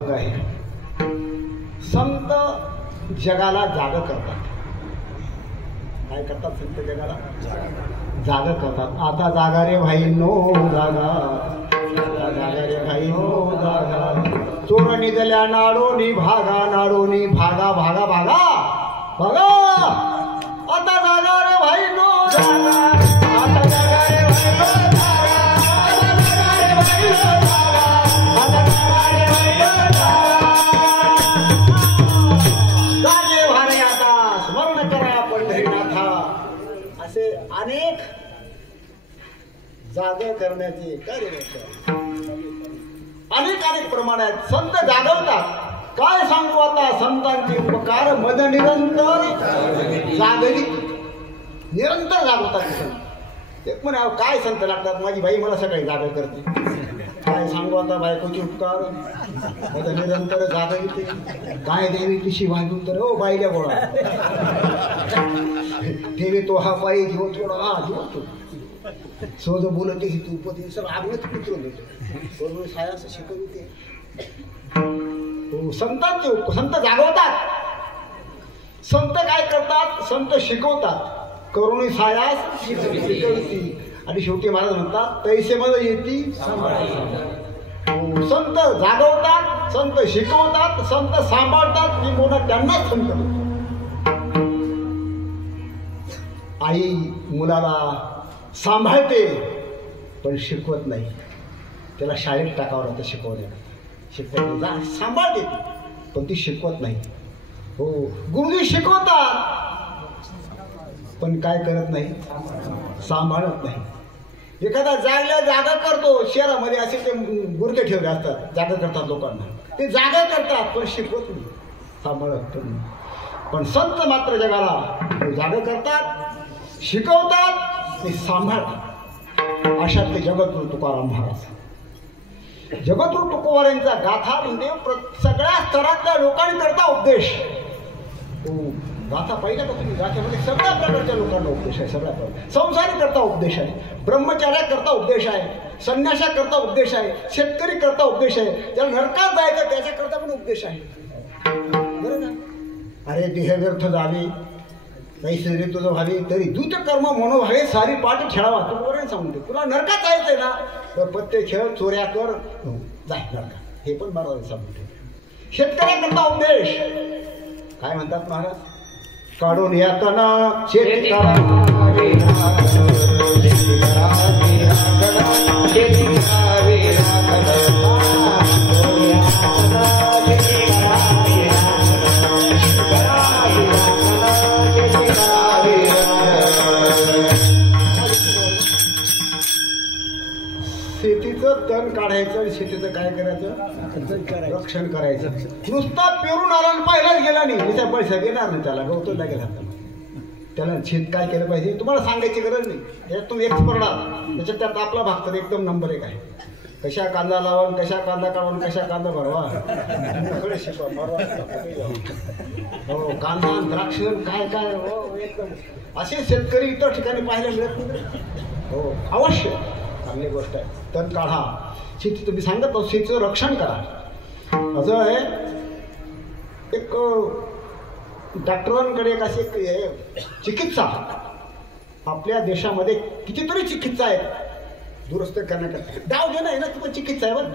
आहे. संत जगाला जाग करतात. काय करतात संत जगाला? जाग करतात. आता जागा रे भाई नो जागा, आता जागा रे भाई नो जागा. चोर निघल्या नाडोनी भागा, नाडोनी भागा भागा भागा भागा. आता जागा रे भाई नो जागा, आता जागा रे भाई नो जागा, आता जागा रे भाई नो जागा, आता जागा रे भाई नो जागा. जागे भारे आता स्मरण करा पंढरीनाथा. असे अनेक जागे करण्याचे कार्य अनेक प्रमाण आहेत. संत जागवतात. काय सांगू आता संतांचे उपकार मद निरंतर जागरी, निरंतर जागवतात संत. एक म्हणे काय संत लागतात, माझी बाई मला सकाळी जाग करते. काय सांगू आता बायकोचे उपकार मद निरंतर जागविते. काय देवी तिशी वाजू तर हो बाईल्या गोळा देवी तो हा पायी जीव थोडा हा जीव सोज बोलते ही तू पती सर आग्नच पितरून देतो बरोबर सायास शिकवते. संतांचे संत जागवतात. संत काय करतात? संत शिकवतात. करुणी सायास शिकवती. आणि शेवटी महाराज म्हणतात पैसे मध्ये येती. संत जागवतात, संत शिकवतात, संत सांभाळतात. मी मोठा त्यांनाच संत. आई मुलाला सांभाळते पण शिकवत नाही. त्याला शाळेत टाकावं लागतं शिकवण्याला. शिकवत नाही, सांभाळते पण ती शिकवत नाही. हो गुरुजी शिकवतात पण काय करत नाही, सांभाळत नाही. एखादा जागा करतो. शहरामध्ये असे ते गुरके ठेवले असतात, जागा करतात लोकांना. ते जागा करतात पण शिकवत नाही, सांभाळत पण नाही. पण संत मात्र जगाला जागा करतात, शिकवतात, ते सांभाळतात. अशात ते जगद्गुरु तुकाराम महाराज. जगद्गुरु तुकोबारांचा गाथा म्हणजे सगळ्या स्तरातल्या लोकांकरता उपदेश. गाथा पाहिला का तुम्ही? गाथ्यामध्ये सगळ्या प्रकारच्या लोकांना उपदेश आहे. सगळ्या प्रकार संसारी करता उपदेश आहे, ब्रह्मचार्याकरता उपदेश आहे, संन्यासाकरता उपदेश आहे, शेतकरी करता उपदेश आहे, ज्याला नरकात जायचं त्याच्याकरता पण उपदेश आहे. बरं ना? अरे देह व्यर्थ जावे काही शरीर तुझं व्हावे तरी दूत कर्म मनोभावे सारी पाठ खेळावा. तू बरोबर सांगते तुला नरकात जायचंय ना तर पत्ते खेळ, चोऱ्या कर, जाय नरकात. हे पण बरोबर सांगते. शेतकऱ्याकरता उपदेश काय म्हणतात महाराज? काढून यातना शेती करा, शेतीचं तण काढायचं आणि शेतीचं काय करायचं? रक्षण करायचं. नुसता पेरून आला पहिलाच गेला नाही, त्याचा पैसा घेणार नाही, त्याला गवतला गेला. त्याला शेत काय केलं पाहिजे तुम्हाला सांगायची गरज नाही. त्याच्यात तुम्ही एक्सपर्ट आहात. त्याच्यात त्यात आपला भाग तर एकदम नंबर 1 आहे. कशा कांदा लावून, कशा कांदा काढून, कशा कांदा भरवा शिकवा. हो कांदा द्राक्ष काय काय हो एकदम असे शेतकरी इतर ठिकाणी पाहायला मिळत नाही. हो अवश्य चांगली गोष्ट आहे. तण काढा, शेती तुम्ही सांगत आहोत शेतीचं रक्षण करा. असं आहे एक डॉक्टरांकडे एक अशी चिकित्सा आपल्या देशामध्ये कितीतरी चिकित्सा आहेत दुरुस्त करण्याकरता. डाव देणं आहे ना ती पण चिकित्सा आहे. बरं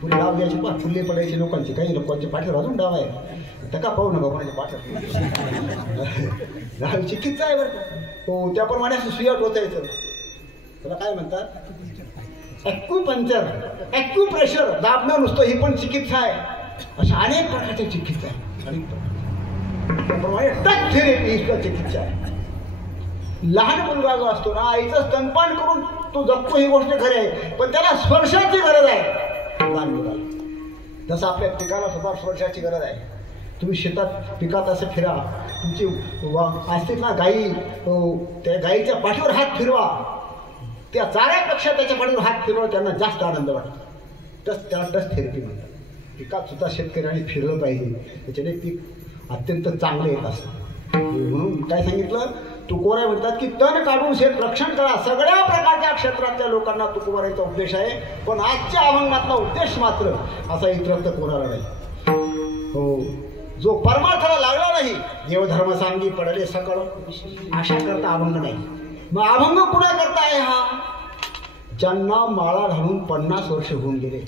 तुम्ही डाव द्यायची पा फुल्ले पडायचे लोकांचे, काही लोकांच्या पाठीवर अजून डाव आहे. टका पाहू नका कोणाच्या पाठीवर चिकित्सा आहे. बरं हो त्याप्रमाणे असं सुया टोचायचं. त्याला काय म्हणतात? ॲक्युपंक्चर, ॲक्युप्रेशर दाबणं नुसतं ही पण चिकित्सा आहे. अशा अनेक प्रकारच्या चिकित्सा आहे. अनेक प्रकार त्याप्रमाणे टच थेरपी ही चिकित्सा आहे. लहान मुलगा जो असतो ना आईचं स्तनपान करून तो जगतो ही गोष्ट खरी आहे. पण त्याला स्पर्शाची गरज आहे. लहान मुलाला जसं आपल्या पिकाला सुद्धा स्पर्शाची गरज आहे. तुम्ही शेतात पिकात असं फिरा, तुमची असते ना गाई, त्या गाईच्या पाठीवर हात फिरवा. त्या चाऱ्यापेक्षा त्याच्या पाठीवर हात फिरवा त्यांना जास्त आनंद वाटतो. टच त्याला टच थेरपी म्हणतात. पिकात सुद्धा शेतकऱ्यांनी फिरलं पाहिजे. त्याच्याने पीक अत्यंत चांगलं येत असतं. म्हणून काय सांगितलं? तुकोबाराय म्हणतात की तण काढून शेत रक्षण करा. सगळ्या प्रकारच्या क्षेत्रातल्या लोकांना तुकोबारायचा उपदेश आहे. पण आजच्या अभंगातला उद्देश मात्र असा इतरत्र कोणाला नाही. हो, जो परमार्थाला लागला नाही, देवधर्म सांगी पडले सकळ, अशा करता अभंग नाही. मग अभंग कुणा करता आहे हा? ज्यांना माळा घालून 50 वर्ष होऊन गेले,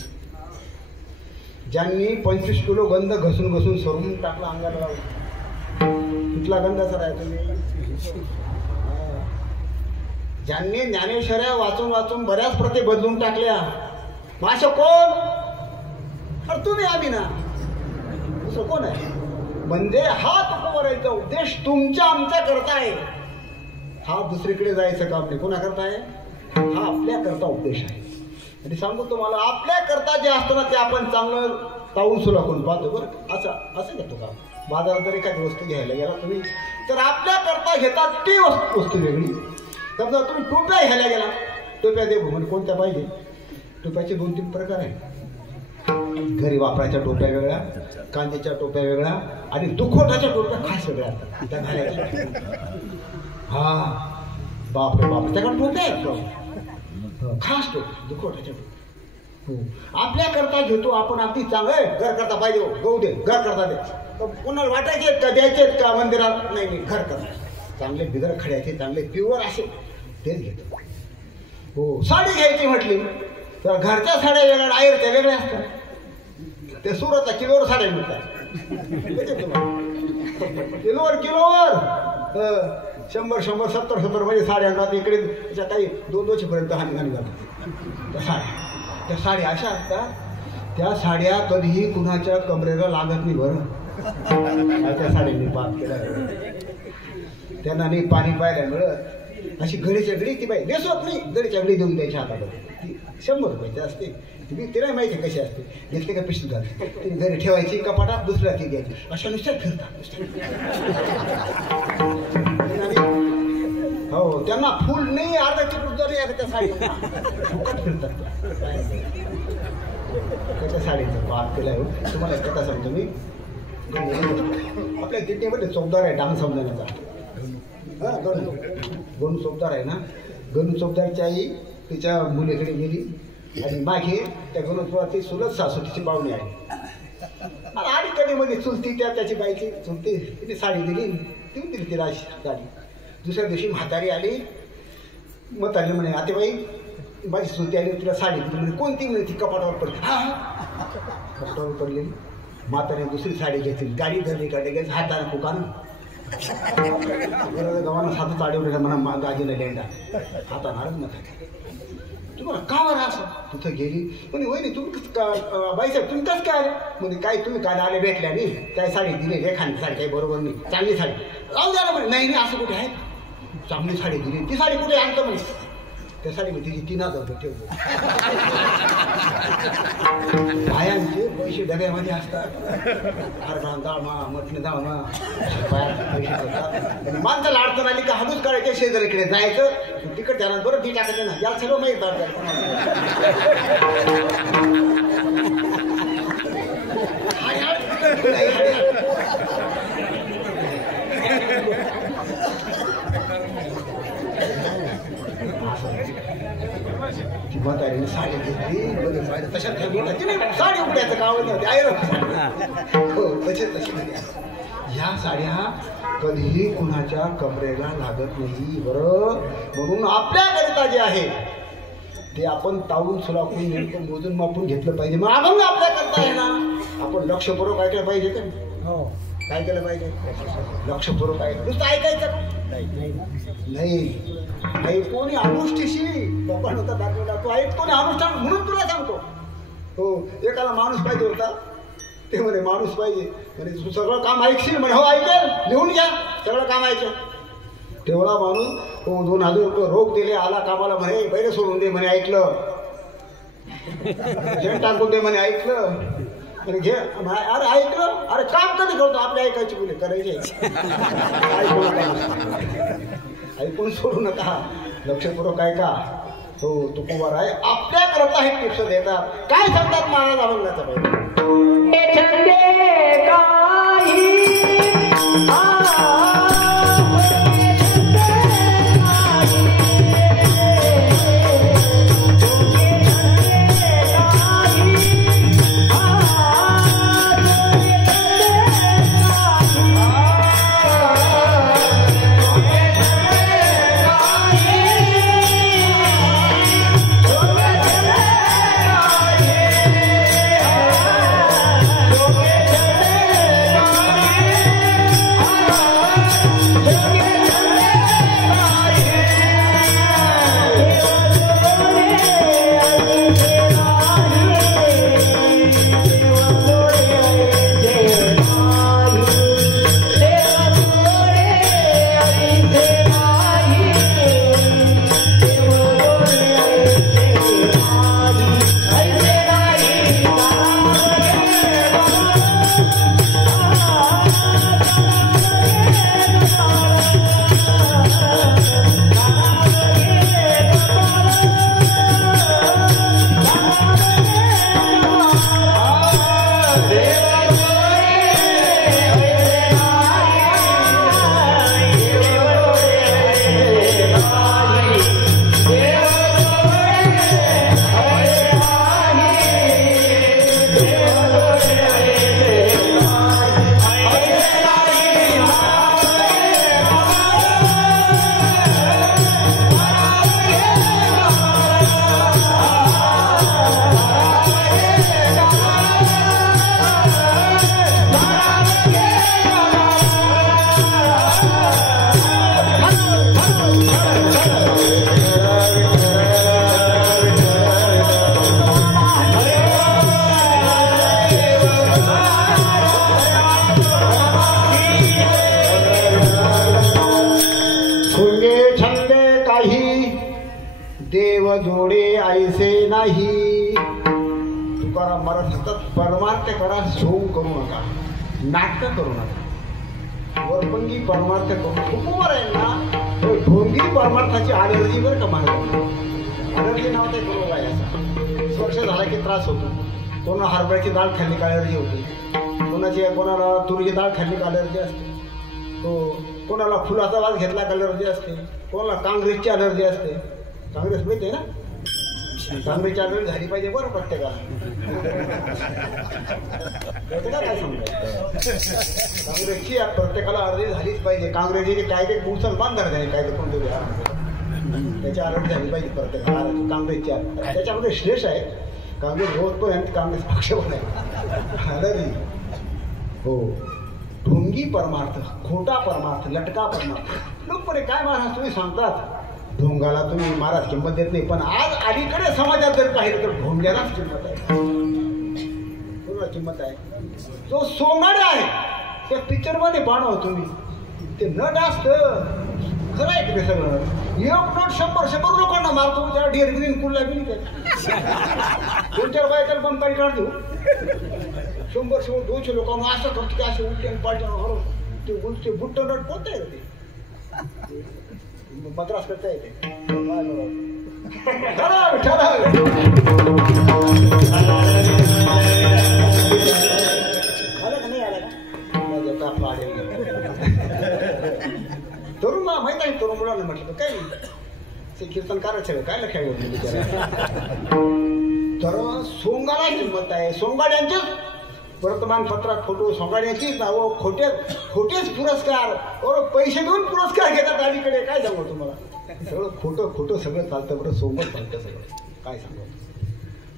ज्यांनी 25 किलो गंध घसून घसून सरून टाकला अंगाला लावून. कुठला गंधाचा आहे तुम्ही? ज्यांनी ज्ञानेश्वऱ्या वाचून वाचून बऱ्याच प्रती बदलून टाकल्या. माशा कोण? अरे तुम्ही आम्ही ना, दुसरं कोण आहे? म्हणजे हा तुकोबारायचा उपदेश तुमच्या आमच्या करता आहे. हा दुसरीकडे जायचं काम नाही. कोणा करता आहे? हा आपल्या करता उपदेश आहे. आणि सांगू तुम्हाला, आपल्या करता जे असतं ना ते आपण चांगलं तावून सुलाखून पाहतो. बरं असं घेतो का? बाजारात जर एखादी वस्तू घ्यायला गेला तुम्ही, तर आपल्या करता घेतात ती वस्तू वेगळी. समजा तुम्ही टोप्या घ्यायला गेला, टोप्या देऊ म्हणजे कोणत्या पाहिजे? टोप्याचे 2-3 प्रकार आहेत. घरी वापरायच्या टोप्या वेगळ्या, कांद्याच्या टोप्या वेगळ्या आणि दुखोटाच्या टोप्या खास वेगळ्या असतात त्या घालायच्या. हा बापरे बापरे, त्याकडे टोप्या आहेत खास टोप्या, दुखोटाच्या टोप्या. हो, आपल्या करता घेतो आपण. अगदी चांगलं घर करता पाहिजे, गहू दे, घर करता दे. कोणाला वाटायचे का द्यायचे का मंदिरात? नाही नाही, घर करता चांगले बिगर खड्याचे, चांगले प्युअर असे तेच घेतो. हो, साडी घ्यायची म्हटली तर घरच्या साड्या वेगळ्या, आयरच्या वेगळ्या असतात. ते सुरतला किलोवर साड्या मिळतात. किलोवर 100, 70 म्हणजे साड्या आणतात. इकडे त्याच्या काही 200 पर्यंत हानी जातात. त्या साड्या अशा असतात, त्या साड्या कधीही कुणाच्या कमरेला लागत नाही. बरं, त्या साड्यांनी पाप केला, त्यांना नाही पाणी पाहायला मिळत. अशी घडीच्या घडी ती बाई देसवत नाही, घडीच्या घडी देऊन द्यायच्या हातामध्ये. ती 100 रुपयाची असते. तिला माहिती आहे कशी असते. घेतली का पिशवी घालते, ती घरी ठेवायची कपाटात, दुसऱ्या ती द्यायची. अशा नुसत्या फिरतात. हो, त्यांना फुल नाही, अर्धा चिकूट जरी त्या साडी फुकट फिरतात. त्याच्या साडीचं पाप केला हो. तुम्हाला कथा सांगतो मी. आपल्या दिंडीमध्ये चौकदार आहे, डांग समजण्याचा. हा, गणू चौकदार आहे ना. गणू चौकदारची आई तिच्या मुलीकडे गेली आणि मागे त्या गणोत्सवाची चुलत सासू तिची पाहुणी आहे. आणि कधीमध्ये चुलती त्याची बाईची चुलती, तिने साडी दिली, ती दिली तिला साडी. दुसऱ्या दिवशी म्हातारी आली. म्हातारी म्हणे, आतेबाई माझी चुलती आली, तिला साडी दिली. म्हणजे कोणती? म्हणे ती कपाटावर पडली. कपाटावर पडली. म्हातारी दुसरी साडी घेतली, गाडी धरली, गाडी घ्यायची हाताने पुकानं गव्हाना हातात चाडवलेला म्हणा गाजीला लेंडा हातानाच म्हातारी. तुम्हाला का बरं असं? तिथं गेली म्हणे, वहिनी तुम्ही कसं का बाईसाहेब तुम्ही कसं काय आले? म्हणजे काय तुम्ही काल आले भेटल्या नाही, काय साडी दिली एखादी साडी काही बरोबर नाही, चांगली साडी राहू द्या ना. म्हणे नाही नाही, असं कुठे आहे? चांगली साडी दिली. ती साडी कुठे आणतं म्हणे? त्या साडी मी तिची 3000 रुपये ठेवतो. बायांचे पैसे डब्यामध्ये असतात. हरभरा डाळमा, मटणी डाळमा, पैसे करतात. आणि माणसाला अडचण आली का हाडूच काढायचे, शेजारीकडे जायचं, तिकड त्यांना बरं ती टाकायचं ना. या सगळं माहीत म्हातारीने साडी घेतली. तशात साडी उघड्याचं गाव नव्हते आयर. हो, तशी ह्या साड्या कधीही कुणाच्या कमरेला लागत नाही. बरं, म्हणून आपल्याकरिता जे आहे ते आपण तावून सुलाखून नेमकं मोजून मापून घेतलं पाहिजे. मग अभंग आपल्या करता आहे ना, आपण लक्षपूर्वक ऐकलं पाहिजे का? हो, काय केलं पाहिजे? लक्षपूर्वक ऐकलं. नुसतं ऐकायचं नाही. ऐकून अनुष्ठीशी लोकांना होता दाखवला. तो ऐकून अनुष्ठान म्हणून तुला सांगतो. हो, एकाला माणूस पाहिजे होता, ते म्हणे माणूस पाहिजे म्हणे, तू सगळं काम ऐकशील म्हणे. हो ऐकेल, लिहून घ्या, सगळं काम ऐकेल. तेवढा माणूस हो 2000 रुपये रोख दिले, आला कामाला म्हणे, पहिले सोडून दे म्हणे, ऐकलं. जेण टाकून दे म्हणे, ऐकलं. म्हणे घे, अरे ऐकलं. अरे काम कधी करतो? आपल्या ऐकायची मुले करायची. ऐकून सोडू नका, लक्षपूर्वक ऐका. हो, तुकोबाराय आपल्या करता हे टिप्स देतात. काय सांगतात महाराज अभंगाचा पाहिजे? काही जोडे आईसे नाही. तुकाराम महाराज सतत परमार्थ करा, सोंग करू नका, नाटक करू नका, वरपंगी परमार्थ करू. खूप आहे ना ढोंगी परमार्थाची अलर्जी बरं का महाराज. अलर्जी नाव ते बरोबर आहे. असा स्पर्श झाला की त्रास होतो. कोणा हरभऱ्याची डाळ खाल्ली का अलर्जी होते, कोणाला तुरीची डाळ खाल्ली का अलर्जी असते, कोणाला फुलाचा वास घेतला का अलर्जी असते, कोणाला काँग्रेसची अलर्जी असते. काँग्रेस माहिती आहे ना, काँग्रेसची अलर्जी झाली पाहिजे बरं प्रत्येकाला. काय सांगायचं, काँग्रेसची प्रत्येकाला अलर्जी झालीच पाहिजे. काँग्रेसचे कायदे मुसलमान धरले कायदे कोणते त्याची अलर्जी झाली पाहिजे प्रत्येकाला. काँग्रेसची त्याच्यामध्ये श्लेष आहे. काँग्रेस होत पण आहे, काँग्रेस पक्ष पण आहे. अलर्जी हो. ढोंगी परमार्थ, खोटा परमार्थ, लटका परमार्थ. लोक पण काय महाराज तुम्ही सांगतात ढोंगाला तुम्ही महाराज किंमत देत नाही, पण आज अलीकडे समाजात जर पाहिलं तर ढोंग्यालाच किंमत आहे. कोणाला किंमत आहे? जो सोंगाडा आहे त्या पिक्चरमध्ये पाहणं तुम्ही, ते नट असतं खरं आहे ते सगळं. एक नट 100 लोकांना मारतो, त्याला डिअर ग्रीन कुलला बी नाही. 2-4 बायकाला पण पाणी काढतो. 100-200 लोकांना असं करतो की असे उलटे पालट्या ते बुट्ट नट कोणतं आहे ते मद्रास करता येते. तरुण माहित आहे, तरुण मुलांना म्हटलं काय ते कीर्तन करायचं काय लक्षात तर सोंगाला किंमत आहे. सोंगाड्यांचेच वर्तमानपत्रात फोटो, सोंगाड्यांचीच नावं, खोटेच पुरस्कार, पैसे देऊन पुरस्कार घेतात अलीकडे. काय सांगू तुम्हाला, सगळं खोटं सगळं चालतं बरं. सोंगच चालतं सगळं. काय सांगू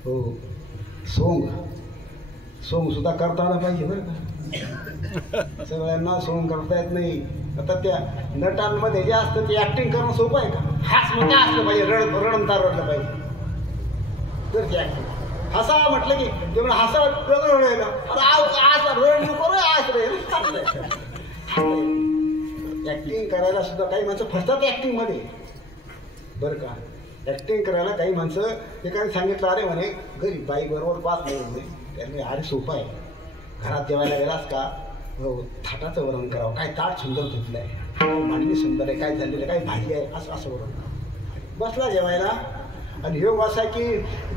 हो. सोंग सुद्धा करता आलं पाहिजे बरं का. सगळ्यांना सोंग करता येत नाही. आता त्या नटांमध्ये जे असतं ते ऍक्टिंग करणं सोपं आहे का? हास म्हणजे असलं पाहिजे, रडणदार रडलं पाहिजे तर ते ऍक्टिंग. हसा म्हटलं की ते म्हणा हसा रडायला रड नको रे आस रे. ऍक्टिंग करायला सुद्धा काही माणसं फसतात ऍक्टिंग मध्ये बरं का. ऍक्टिंग करायला काही माणसं एकाने सांगितलं अरे म्हणे घरी बाई बरोबर पास नाही म्हणे. त्याने अरे सोपं आहे, घरात जेवायला गेलास का थाटाचं वर्णन करावं. काय ताट सुंदर धुतलं आहे, मांडणी सुंदर आहे, काय झालेलं काय भाजी आहे, असं वर्णन. बसला जेवायला आणि हे असा की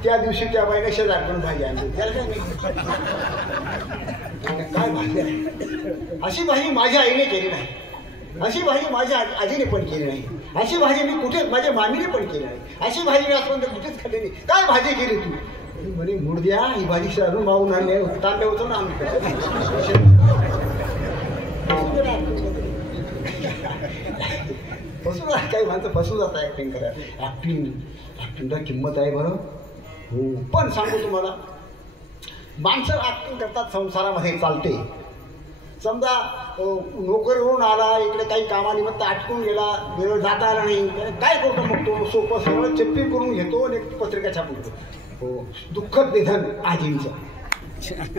त्या दिवशी त्या बाईने शेजारकडून भाजी आणली. त्याला काय नाही काय भाजी आहे, अशी भाजी माझ्या आईने केली नाही, अशी भाजी माझ्या आजीने पण केली नाही, अशी भाजी मी कुठेच माझ्या मामीने पण केली नाही, अशी भाजी मी आजपर्यंत कुठेच खाल्ली नाही. काय भाजी केली तू? म्हणे मुडद्या ही भाजी शहरून मावून आणले तांबे होतो ना आम्ही. फसू काही माणसं फसू जातात ऍक्टिंग करायला. ऍक्टिंगला किंमत आहे बरं हो. पण सांगू तुम्हाला, माणसं ऍक्टिंग करतात संसारामध्ये चालते. समजा नोकरीवरून आला, इकडे काही कामानिमित्त अटकून गेला, वेळ जाता आला नाही, काय करतो मग तो सोपं सगळं चिप्पी करून घेतो आणि पत्रिका छापून घेतो. हो. दुःखद निधन आजींचं.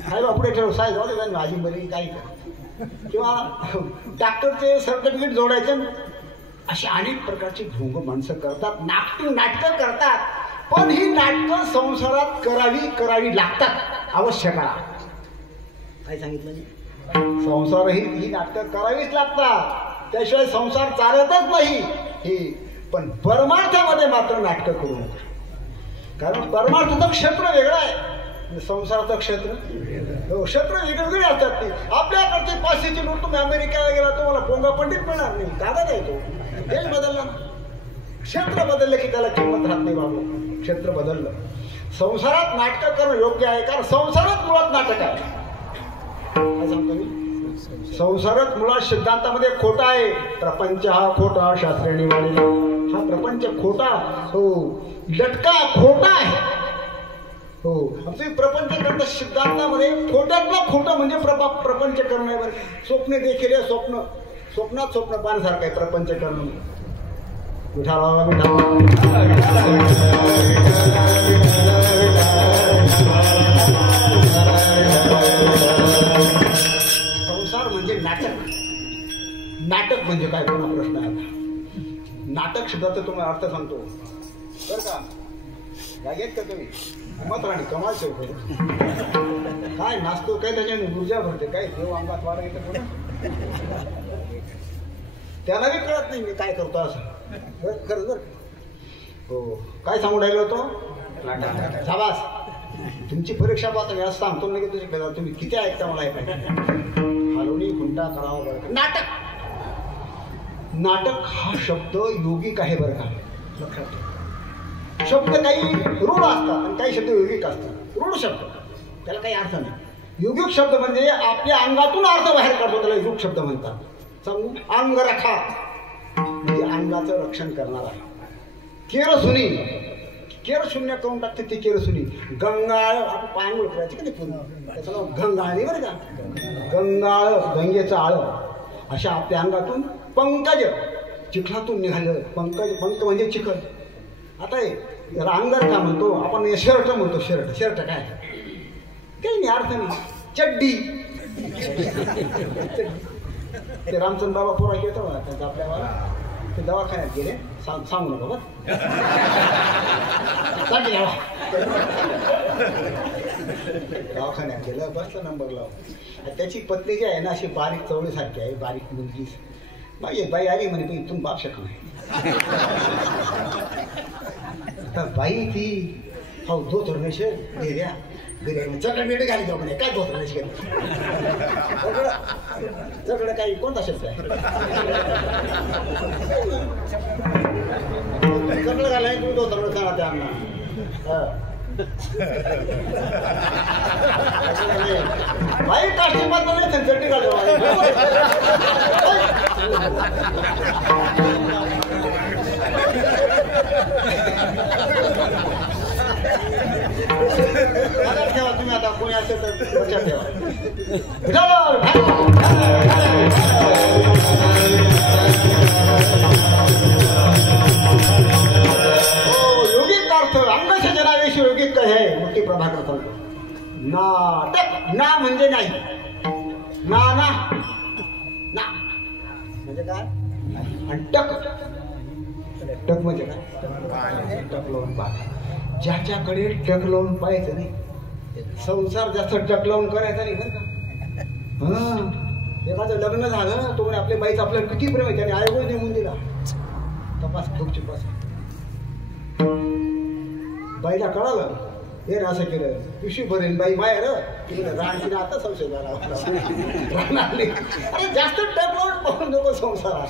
काय पुढे ठेव साय जाऊ दे आजी बरी काही कर, किंवा डॉक्टरचे सर्टिफिकेट जोडायचं. अशी अनेक प्रकारची ढोंग माणसं करतात, नाटकं करतात. पण ही नाटकं संसारात करावी लागतात, आवश्यक आहे. काय सांगितलं मी? संसार ही नाटकं करावीच लागतात, त्याशिवाय संसार चालतच नाही. हे पण परमार्थामध्ये मात्र नाटकं करू नका, कारण परमार्थाचं क्षेत्र वेगळं आहे, संसाराचं क्षेत्र वेगवेगळे असतात. ते आपल्याकडचे 500ची नोट तुम्ही अमेरिकेला गेला तुम्हाला पोंगा पंडित मिळणार नाही. कागद आहे तो. देश बदलला, क्षेत्र बदललं की त्याला किंमत राहत नाही बाबा. क्षेत्र बदललं संसारात नाटक करणं योग्य आहे, कारण संसारात मुळात नाटक आहे. काय सांगतो मी? संसारात मुळात सिद्धांतामध्ये खोटा आहे. प्रपंच हा खोटा शास्त्राने वाढलेला. हा प्रपंच खोटा, हो, लटका खोटा आहे. हो, तुम्ही प्रपंच करणं सिद्धांतामध्ये खोट्यातला खोटं म्हणजे प्रपंच करणं आहे. बरं, स्वप्न देखील आहे. स्वप्नात स्वप्न पाहण्यासारखं आहे प्रपंच करणं. संसार म्हणजे नाटक. नाटक म्हणजे काय? कोणा प्रश्न आहे? नाटक शब्दाचा तुम्हाला अर्थ सांगतो बरं का. जागेत का तुम्ही मत राणी कमाल शेवट काय नाचतो, काय त्याच्याने ऊर्जा भरते, काय देव अंगात वाढ येतं कोणा त्यालाही कळत नाही मी काय करतो असं. खरंच बरं. हो, काय सांगून राहिलो होतो? शाबास, तुमची परीक्षा पाहता मी असं सांगतो नाही की तुम्ही किती ऐकता मला ऐकायचं. हलवणी गुंडा करावं बरं. नाटक, नाटक हा शब्द योगिक आहे बरं का, लक्षात ठेवा. शब्द काही रूढ असतात आणि काही शब्द योगिक असतात. रूढ शब्द त्याला काही अर्थ नाही. योगिक शब्द म्हणजे आपल्या अंगातून अर्थ बाहेर काढतो, त्याला योगिक शब्द म्हणतात. सांगू, अंग रखा म्हणजे अंगाचं रक्षण करणार आहे. केरसुनी, केरशून्य करून टाकते ती केरसुनी. गंगाळ, आपण पांघोळ करायची कधी पूर्ण, त्याचं नाव गंगाळी बरं का. गंगाळ, गंगेचं आळ. अशा आपल्या अंगातून पंकज, चिखलातून निघालं. पंक म्हणजे चिखल. आता याला अंगर का म्हणतो आपण? शर्ट म्हणतो. शर्ट काय? काही नाही, अर्थ नाही. चड्डी. ते रामचंद्र बाबा पोरा घेतो ना त्यांचा आपल्याला, ते दवाखान्यात गेले. सांगू नका बघ, दवाखान्यात गेलं, बसला नंबर लाव. त्याची पत्नी जी आहे ना अशी बारीक चवळीसारखी आहे, बारीक मुलगी. बाई आली म्हणे पण इथून बाप शकत नाही. आता बाई ती हो धोतरनेश गेल्या घरी चकडे मेढे घाली जाऊ म्हणे. काय धोतरनेश गेलं चकडे काही कोणता शब्द आहे? चकडे घाला तुम्ही धोतर सांगा त्या बाई काष्टी पात्र नाही चड्डी घाल. ठेवा तुम्ही आता कोणी असेल तर लक्षात ठेवा. योगिक अर्थ अंगाच्या जनाविषयी योगिक काय आहे? मोठी प्रभाकर सांगतो. नाटक, ना म्हणजे नाही. ना ना ना म्हणजे काय? आणि टक, टक म्हणजे काय? टक लावून पाहा. ज्याच्याकडे टक लावून पाहायचं नाही, संसार जास्त टक लावून करायचा नाही बरं का. हा, एखादं लग्न झालं तो म्हणे आपल्या बाईचं आपल्याला किती प्रेम आहे, त्याने आयोग नेमून दिला. तपास, खूप चिपास. बाईला कळालं हे असं केलं, पिशवी भरेन बाई बाहेर राहणीने आता संशय झाला. अरे जास्त टक लावून पाहून नको संसारात.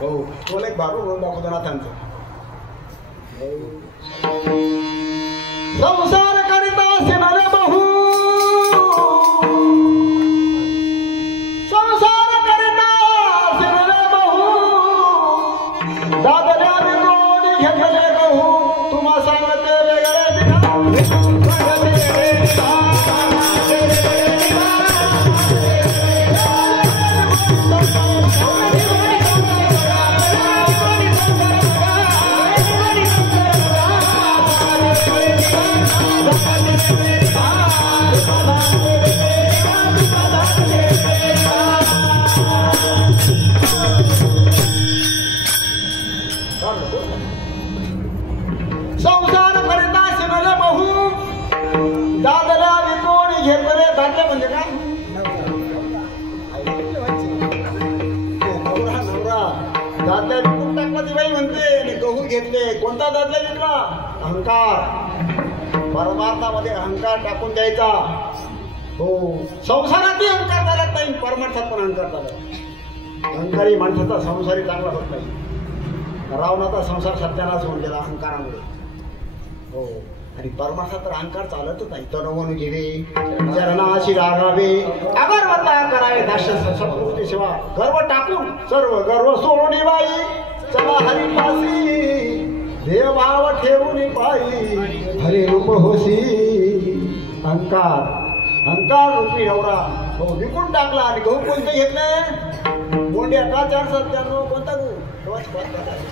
हो, तुला एक बाबू म्हणून दाखवतो नाथांचं. संसार करिता सिमरे बहु, संसार करिता सिमरे बहु, दादऱ्या कोणी घेतले बहु, तुम्हा सांगते वेगळे दिना. संसार करिता सिमरे बहु, दादला विकोणी घेतले. दादले म्हणजे काय? नवरा नवरा दादल्या विकून टाकला ती बाई म्हणते. गहू घेतले. कोणता दादला विकला? अहंकार. परमार्थामध्ये अहंकार टाकून द्यायचा. हो, संसारातही अहंकार चालत नाही, परमार्थात पण अहंकार चालत. अहंकारी माणसाचा संसारी चांगला होत नाही. रावणाचा संसार सत्यानाश होऊन गेला अहंकारामुळे. हो, आणि परमार्थात तर अहंकार चालतच नाही. तनवून घेवे चरणाशी लागावे अगरवता करावे दास्य सत्कृती सेवा गर्व टाकून सर्व गर्व सोडून बाई चला हरिपासी देवभाव ठेवून पायी हरे रूप होसी. अहंकार रूपी नवरा हो विकून टाकला आणि गहू कोणतं घेतलं बोंड्या का 497 कोणता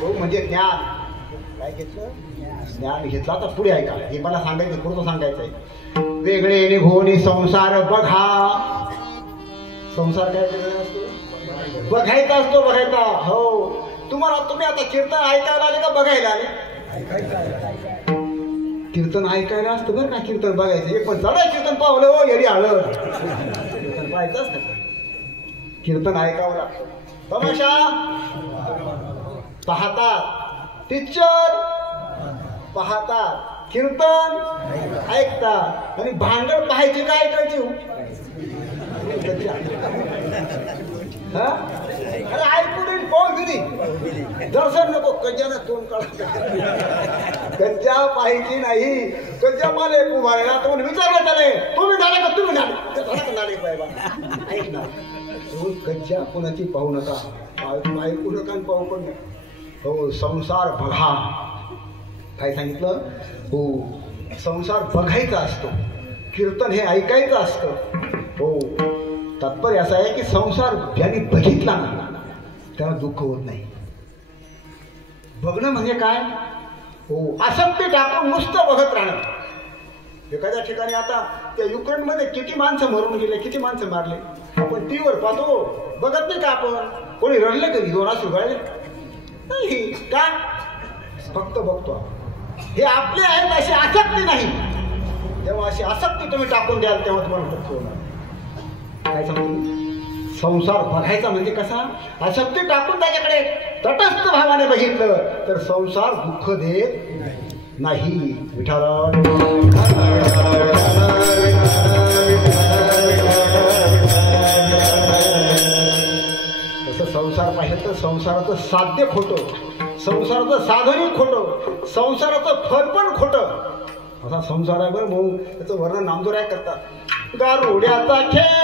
गहू म्हणजे ज्ञान. काय घेतलं ज्ञान घेतला. तर पुढे ऐका हे मला सांगायचं पुढचं सांगायचं आहे. वेगळे निघोनी संसार बघा. संसार काय असतो बघायचा असतो बघायचा. हो तुम्ही आता कीर्तन ऐकायला आले का बघायला आले. कीर्तन ऐकायला असतं बरं का कीर्तन बघायचं. एक पण चढा कीर्तन पावलं हो येडी आलं कीर्तन पाहायचं असतं. कीर्तन ऐकावं लागतं. तमाशा पाहतात पिक्चर पाहतात कीर्तन ऐकतात आणि भांडण पाहायची काय ऐकायची. अरे ऐकून पाहू दिली दर्शन नको कज्जानं तोंड काढ. कज्जा पाहायची नाही. कज्जा मला एक उभारायला तुम्ही विचारलं त्याने तुम्ही झाले का तुम्ही झाले पाहिजे ऐक ना. कज्जा कोणाची पाहू नका ऐकू नका आणि पाहू पण नाही. हो संसार बघा. काय सांगितलं हो संसार बघायचा असतो. कीर्तन हे ऐकायचं असतं. हो तात्पर्य असं आहे की संसार ज्याने बघितला ना त्याला दुःख होत नाही. बघणं म्हणजे काय हो आसक्ती टाकून नुसतं बघत राहणं. एखाद्या ठिकाणी आता त्या युक्रेनमध्ये किती माणसं मरून गेले किती माणसं मारले आपण टीव्हीवर पाहतो बघत नाही का आपण. कोणी रडलं कधी 2 आसू गळले नाही का फक्त बघतो. हे आपले आहेत अशी आसक्ती नाही. तेव्हा अशी आसक्ती तुम्ही टाकून द्याल तेव्हा तुम्हाला दुःख होणार. काय सांगतो संसार बघायचा म्हणजे कसा आसक्ती टाकून त्याच्याकडे तटस्थ भावाने बघितलं तर संसार दुःख देत नाही. विठ्ठल तसं संसार पाहिजे तर संसाराचं साध्य खोटं संसाराचं साधनही खोटं संसाराचं फल पण खोटं असा संसार आहे. बरं भाऊ त्याचं वर्णन नामदोर करतात. गारुड्याचा खेळ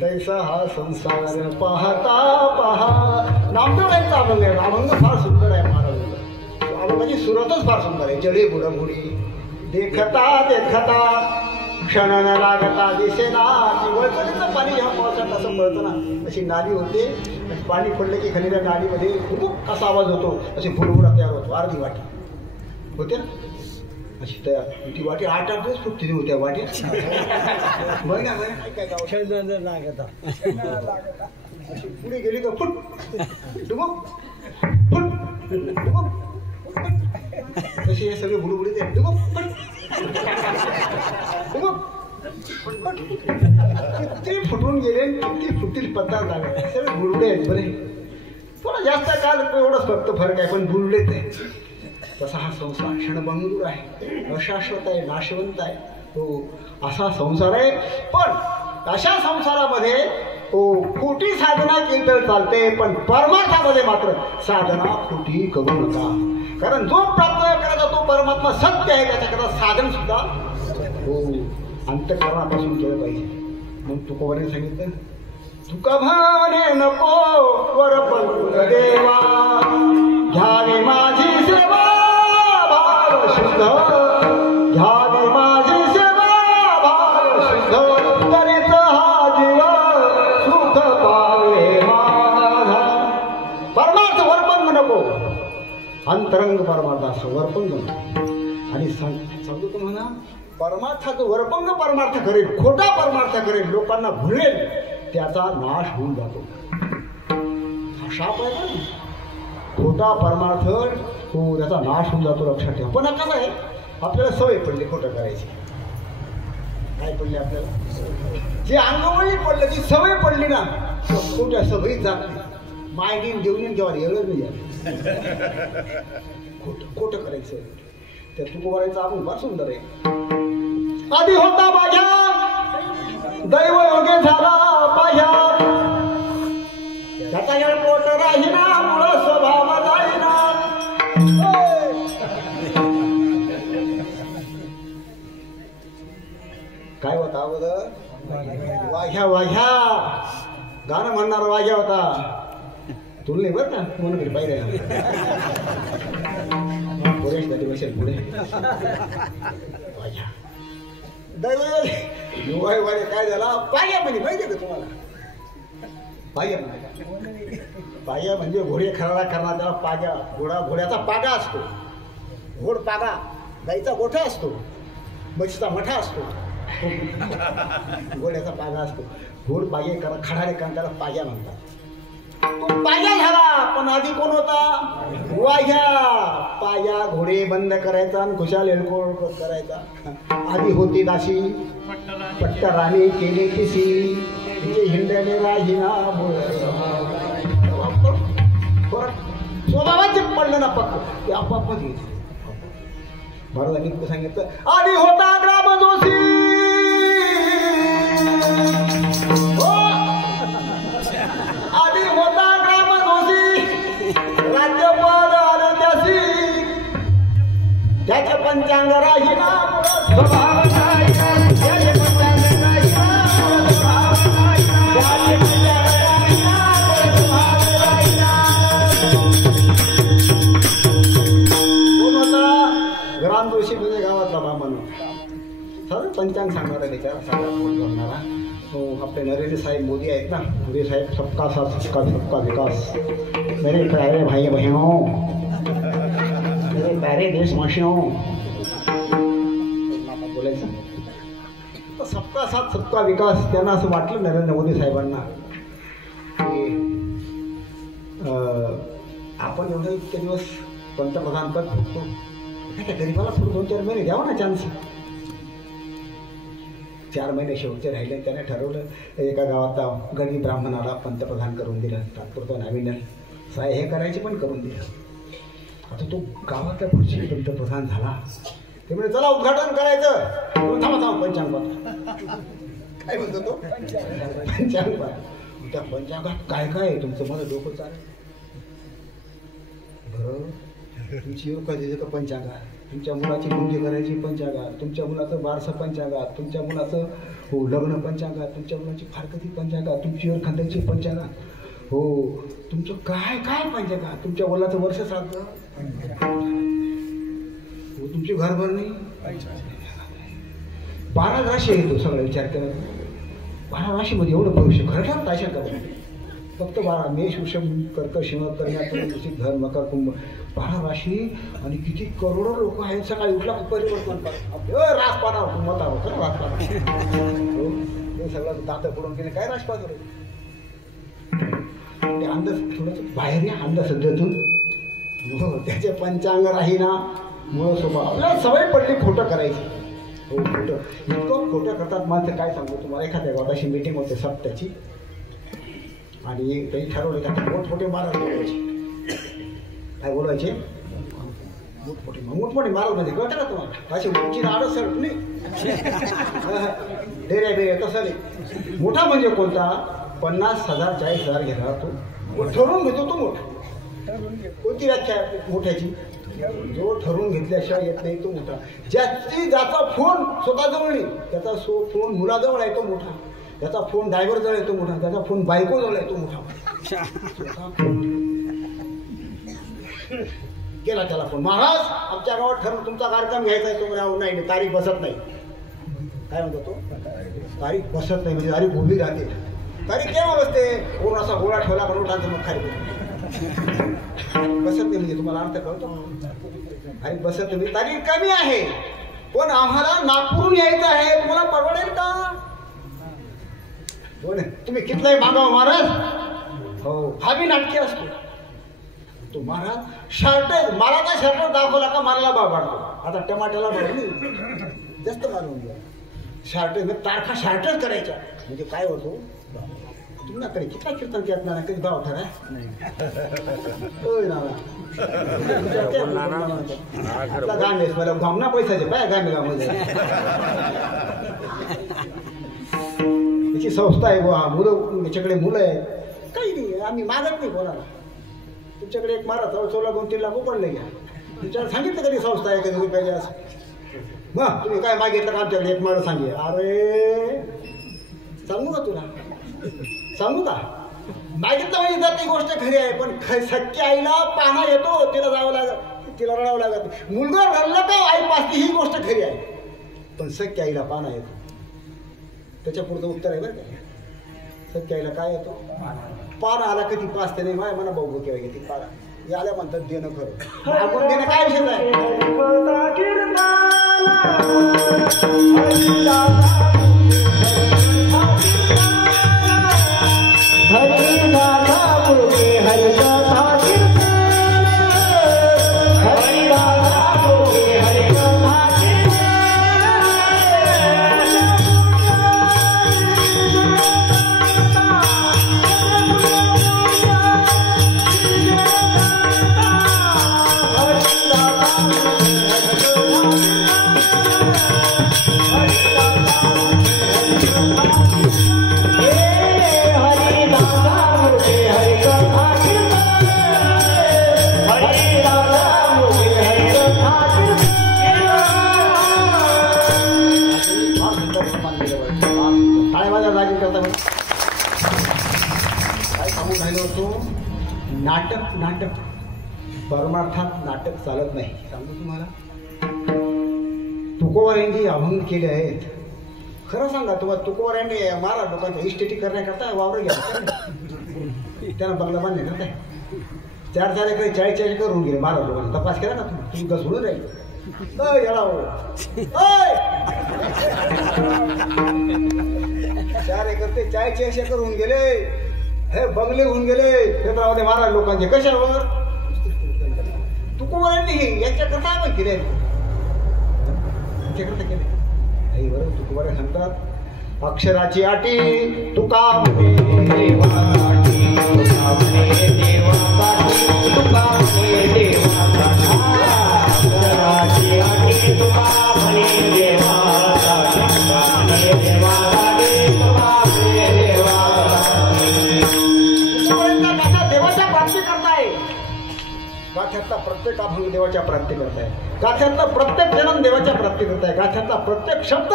तैसा हा संसार पाहता पहा. नामदेवांचा अभंग आहे. अभंग फार सुंदर आहे. महाराज अभंगाची सुरतच फार सुंदर आहे. जडे बुडबुडी देखता देखता क्षण न लागता दिसेना. वळकणीचं पाणी जेव्हा पावसात असं पडतं ना अशी नाली होते. पाणी पडलं की खाली त्या नालीमध्ये खूप असा आवाज होतो. अशी बुडबुडा तयार होतो. अर्धी वाटी होते ना अशी तयार. ती वाटी 8-8 दिवस फुटती होत्या वाटी बघा अशी पुढे गेली का फुट डुबुक फुट डुबुक तशी हे सगळे बुडबुडे ते डुबुक फुट डुबुक फुट किती फुटून गेले किती फुटतील पत्ता लागले. सगळे बुडबुडे आहेत बरे. थोडा जास्त काल एवढंच फक्त फरक आहे पण बुडलेच आहे. तसा हा संसार क्षणभंगूर आहे. अशाश्वत आहे नाशवंत आहे. हो असा संसार आहे. पण अशा संसारामध्ये खोटी साधना केली तर चालते, पण परमार्थामध्ये मात्र साधना खोटी करू नका. कारण जो प्राप्त करायचा तो परमात्मा सत्य आहे, त्याच्याकरता साधन सुद्धा अंतःकरणापासून केलं पाहिजे. मग तुकोबाने सांगितलं, तुका म्हणे नको वरपंग देवा, घ्यावी माझी सेवा भाव शुद्ध, घ्यावी माझी सेवा भाव शुद्ध, तरीच हा जीव सुख पावे माझा. परमार्थ वरपंग नको, अंतरंग परमार्थ वरपंग नको. आणि सांगतो तुम्हाला, परमार्थाचं वरपंग परमार्थ करेल, खोटा परमार्थ करेल, लोकांना भुलेल, त्याचा नाश होऊन जातो. हा शाप आहे ना, खोटा परमार्थ त्याचा नाश होऊन जातो, लक्षात ठेवा. पण कसं आहे, आपल्याला सवय पडली खोटं करायची. काय पडली आपल्याला? जे अंगवळी पडलं, ती सवय पडली ना, खोट्या सवयीत जात नाही. मायगीन देऊन जेव्हा एवढं नाही खोटं करायचं. त्या तुकोबारायचा आपण फार सुंदर आहे. आधी होता माझ्या दैव योगे झाला पाह्या, त्याचा पोट राहिना मूळ स्वभाव जाईना. काय होता अगोदर? वाघ्या वाघ्या गाणं म्हणणारा वाघ्या होता. तुला नाही बरं का म्हणून पाहिजे पुढे वाघ्या दैव काय झाला? पाया म्हणजे माहिती का तुम्हाला? पाया म्हणजे घोडे खराडा करणार, त्याला पागा. घोड्याचा पागा असतो, घोड पागा. गाईचा गोठा असतो, म्हशीचा मठा असतो, घोड्याचा पागा असतो. घोड पागे करा, खडाडे करा, त्याला पाग्या म्हणतात. तो पाया झाला, पण आधी कोण होता? वाघ्या. पाया घोडे बंद करायचा आणि खुशाल हेळकोळ करायचा. आधी होती दासी, पट्ट राणी केली तिसी, तिचे हिंडणे राहिना स्वभावाचे पडलं ना पक्क, ते आपापच येते. महाराज गीत सांगितलं, आधी होता ग्राम जोशी, आधी होता ग्राम जोशी, राज्यपद आलं त्यासी, त्याचे पंचांग राहिना स्वभाव राहिना, त्याचे पंचांग राहिना स्वभाव राहिना, त्याचे पंचांग राहिना स्वभाव राहिना. कोण होता? ग्राम जोशी म्हणजे गावातला बामण. सर पंचांग सांगणारा, त्याच्यावर सगळा फोन करणारा. अपने नरेंद्र साहिब मोदी आहेत ना, मोदी साहेब सबका साथ सबका विकास. मेरे प्यारे भाई बहनों, मेरे प्यारे देशवासियों, बोलायचं तर सबका साथ सबका विकास. त्यांना असं वाटलं नरेंद्र मोदी साहेबांना की आपण एवढं इतके दिवस पंतप्रधान पद भोगतो, त्या गरीबाला थोडं 2-4 महिने द्यावा ना चान्स. 4 महिने शेवटचे राहिले. त्याने ठरवलं एका गावात गरीब ब्राह्मणाला पंतप्रधान करून दिलं, तात्पुरतं नवीन साहेब हे करायचे पण करून दिलं. आता तो गावातल्या पुढची पंतप्रधान झाला. ते म्हणजे चला उद्घाटन करायचं. थांबा पंचांगात काय म्हणतो तो? पंचांगात. त्या पंचांगात काय काय आहे तुमचं? मला डोकं चालेल. बरं, तुमची योग कधी का पंचांगात, तुमच्या मुलाची नोंदणी करायची पंचांगात, तुमच्या मुलाचं बारसं पंचांगात, तुमच्या मुलाचं लग्न पंचांगात, तुमच्या मुलाची फारकती पंचांगात, तुमची वर खांद्याची पंचांगात, तुमचं काय काय पंचांगात, तुमच्या मुलाचं वर्ष श्राद्ध, तुमची घरभरणी. 12 राशी आहे तो सगळा विचार करत. 12 राशीमध्ये एवढं भविष्य खरं ठरत अशा करत. फक्त 12 मेष वृषभ कर्क सिंह कन्या तुला धर मकर कुंभ 12 राशी आणि किती करोडो लोक आहेत. सकाळी उठला परिवर्तन राजपाना मत आहोत ना राजपाना हे सगळं दात पडून गेले. काय राजपान ते अंदाज थोडंसं बाहेर या अंधश्रद्धेतून. त्याचे पंचांग राहीना मुळ स्वभाव. आपल्याला सवय पडली खोटं करायची. खोटं इतकं खोटं करतात माणसं. काय सांगू तुम्हाला, एखाद्या गावाची मीटिंग होते सप्त्याची आणि त्यांनी ठरवलं की आता मोठमोठे महाराज बोलवायचे. काय बोलवायचे? मोठमोठे महाराज म्हणजे कळतं का तुम्हाला? अशी उंची आडच सर नाही डेऱ्या बेऱ्या तसं नाही. मोठा म्हणजे कोणता? 50,000 40,000 घेणार तो ठरवून घेतो तो मोठा. कोणती व्याख्या आहे मोठ्याची? जो ठरवून घेतल्याशिवाय येत नाही तो मोठा. ज्याचा फोन स्वतःजवळ नाही त्याचा फोन मुलाजवळ आहे तो मोठा. त्याचा फोन ड्रायव्हरजवळ येतो मोठा. त्याचा फोन बायकोजवळ येतो मोठा. केला त्याला फोन, महाराज आमच्या गावात ठरवून तुमचा कार्यक्रम घ्यायचा आहे. तो नाही तारीख बसत नाही. काय म्हणतो तो? तारीख बसत नाही म्हणजे तारीख उभी राहते. तारीख केव्हा बसते? कोण असा गोळा ठेवला म्हणून टाकतो मग खाली बसत नाही म्हणजे तुम्हाला अर्थ कळतो? तारीख बसत नाही. तारीख कमी आहे पण आम्हाला नागपूरहून यायचं आहे. तुम्हाला परवडेल का? तुम्ही कितलाही मागाव महाराज. हो हा बी नाटकी असतो. तो महाराज शर्ट मला काय शर्ट दाखवला का मला भाव वाढतो. आता टमाट्याला भाव नाही जास्त मारून घ्या. शर्ट तारखा शर्टच करायच्या म्हणजे काय होतो तुमच्याकडे किती कीर्तन केत ना कधी भाव ठरा गाम येस मला घामना पैसाचे पाय गामी गामध्ये त्याची संस्था आहे बुवा. मुलं त्याच्याकडे मुलं आहेत. काही नाही आम्ही मागत नाही कोणाला. तुमच्याकडे एक मारा 14-3 लाख पडले घ्या. तुमच्याकडे सांगितलं कधी संस्था आहे कधी रुपयाचे असं मग तुम्ही काय मागितलं का आमच्याकडे एक मारा सांगे. अरे सांगू का तुला? सांगू का? मागितलं म्हणजे तर ती गोष्ट खरी आहे पण सख्या आईला पाहणा येतो. तिला जावं लागत, तिला रडावं लागत. मुलगा रडलं का आई पाचते ही गोष्ट खरी आहे पण सख्या आईला पाहणा येतो. त्याच्या पुढचं उत्तर आहे बरं का. सख्या आईला काय येतो? पाना आला कधी पाचते नाही. माय म्हणा भाऊ केव्हा घेते पारा याला म्हणतात देणं खरं. आपण देणं काय विषय आहे? नाटक परमार्थात नाटक चालत नाही. सांगू तुम्हाला तुकोबारायांनी अभंग केले आहेत. खरं सांगा तुम्हाला तुकोबारायांनी महाराज लोकांच्या इस्टेटी करण्याकरता वावर घ्या त्यांना बंगला बांधणे करताय. 4 एकर 40 एकर होऊन गेले महाराज लोकांना. तपास केला का तुम्ही घसडून राहील 4 एकर ते 40 एकर होऊन गेले. हे बंगले होऊन गेले क्षेत्रामध्ये महाराज लोकांचे. कशावर? तुकोबारांनी याच्याकरता आपण केले. याच्याकरता केले आई बरोबर. तुकोबारा सांगतात अक्षराची आटी तुका गाथ्यातला प्रत्येक अभंग देवाच्या प्राप्ती करताय. गाथ्यातला प्रत्येक जन्म देवाच्या प्राप्ती करताय. गाथ्यातला प्रत्येक शब्द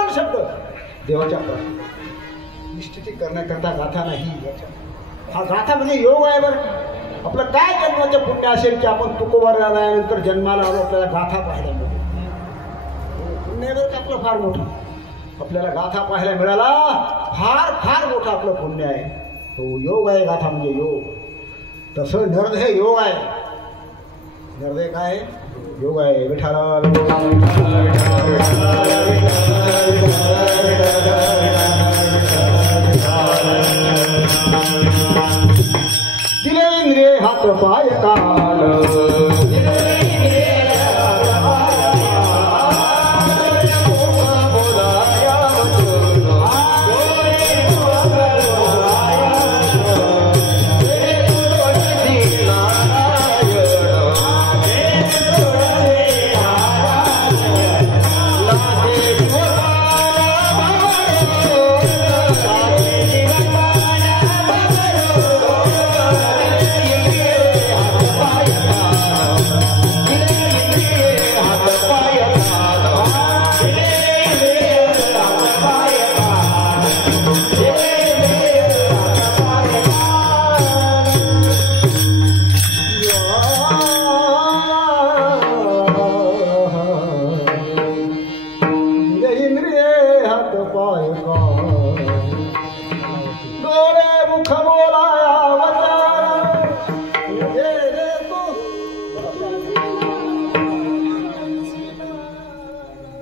देवाच्या प्राप्ती निश्चिती करण्याकरता गाथा नाही. हा गाथा म्हणजे योग आहे बरं. आपलं काय जन्माचं पुण्य असेल की आपण तुकोबारा आल्यानंतर जन्माला आलो आपल्याला गाथा पाहायला मिळते. पुण्य बरं का आपलं फार मोठं. आपल्याला गाथा पाहायला मिळाला फार फार मोठं आपलं पुण्य आहे. हो योग आहे गाथा म्हणजे योग. तसं निर्धय योग आहे. निर्दय काय? योग आहे. विठाला दिले इंद्रिय हात पाय काल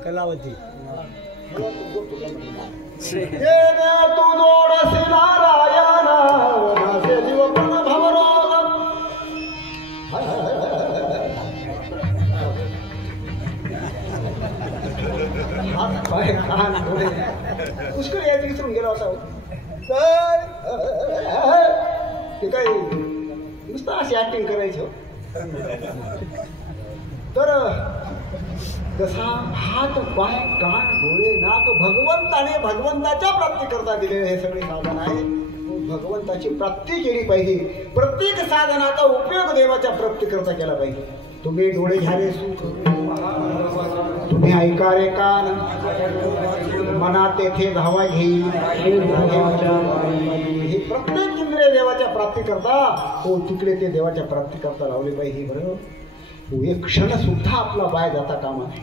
कलावती तू जोडसी नारायणा नासे जीव पण भवरोग पाय कान डोळे पुष्कळ यायचं विसरून गेला होता ते काय नुसतं अशी ऍक्टिंग करायची तर जसा हात पाय कान डोळे नाक भगवंताने भगवंताच्या प्राप्ती करता दिलेले हे सगळे साधन आहे. भगवंताची प्राप्ती केली पाहिजे. प्रत्येक साधनाचा उपयोग देवाच्या प्राप्ती करता केला पाहिजे. तुम्ही डोळे घ्यावे सुख, तुम्ही ऐका रे कान, मनात तेथे धावा घेई. हे प्रत्येक इंद्रिय देवाच्या प्राप्ती करता हो तिकडे ते देवाच्या प्राप्ती करता लावले पाहिजे. बरोबर एक क्षण सुद्धा आपला बाय जाता कामा नाही.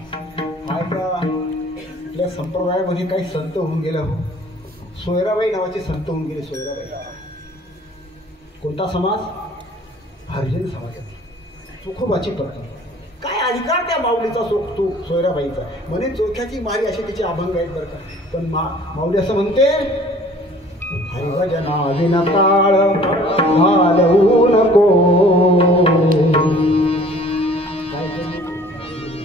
आपल्या संप्रदायामध्ये काही संत होऊन गेले हो. सोयराबाई नावाचे संत होऊन गेले. सोयराबाई कोणता समाज? हरिजन समाजाचा. चोखोबाची पत्नी. काय अधिकार त्या माऊलीचा तो सोयराबाईचा म्हणे चोख्याची मारी अशी तिचे अभंग आहेत बरं का. पण माऊली असं म्हणते हरिभजना विनकाळ घालवू नको.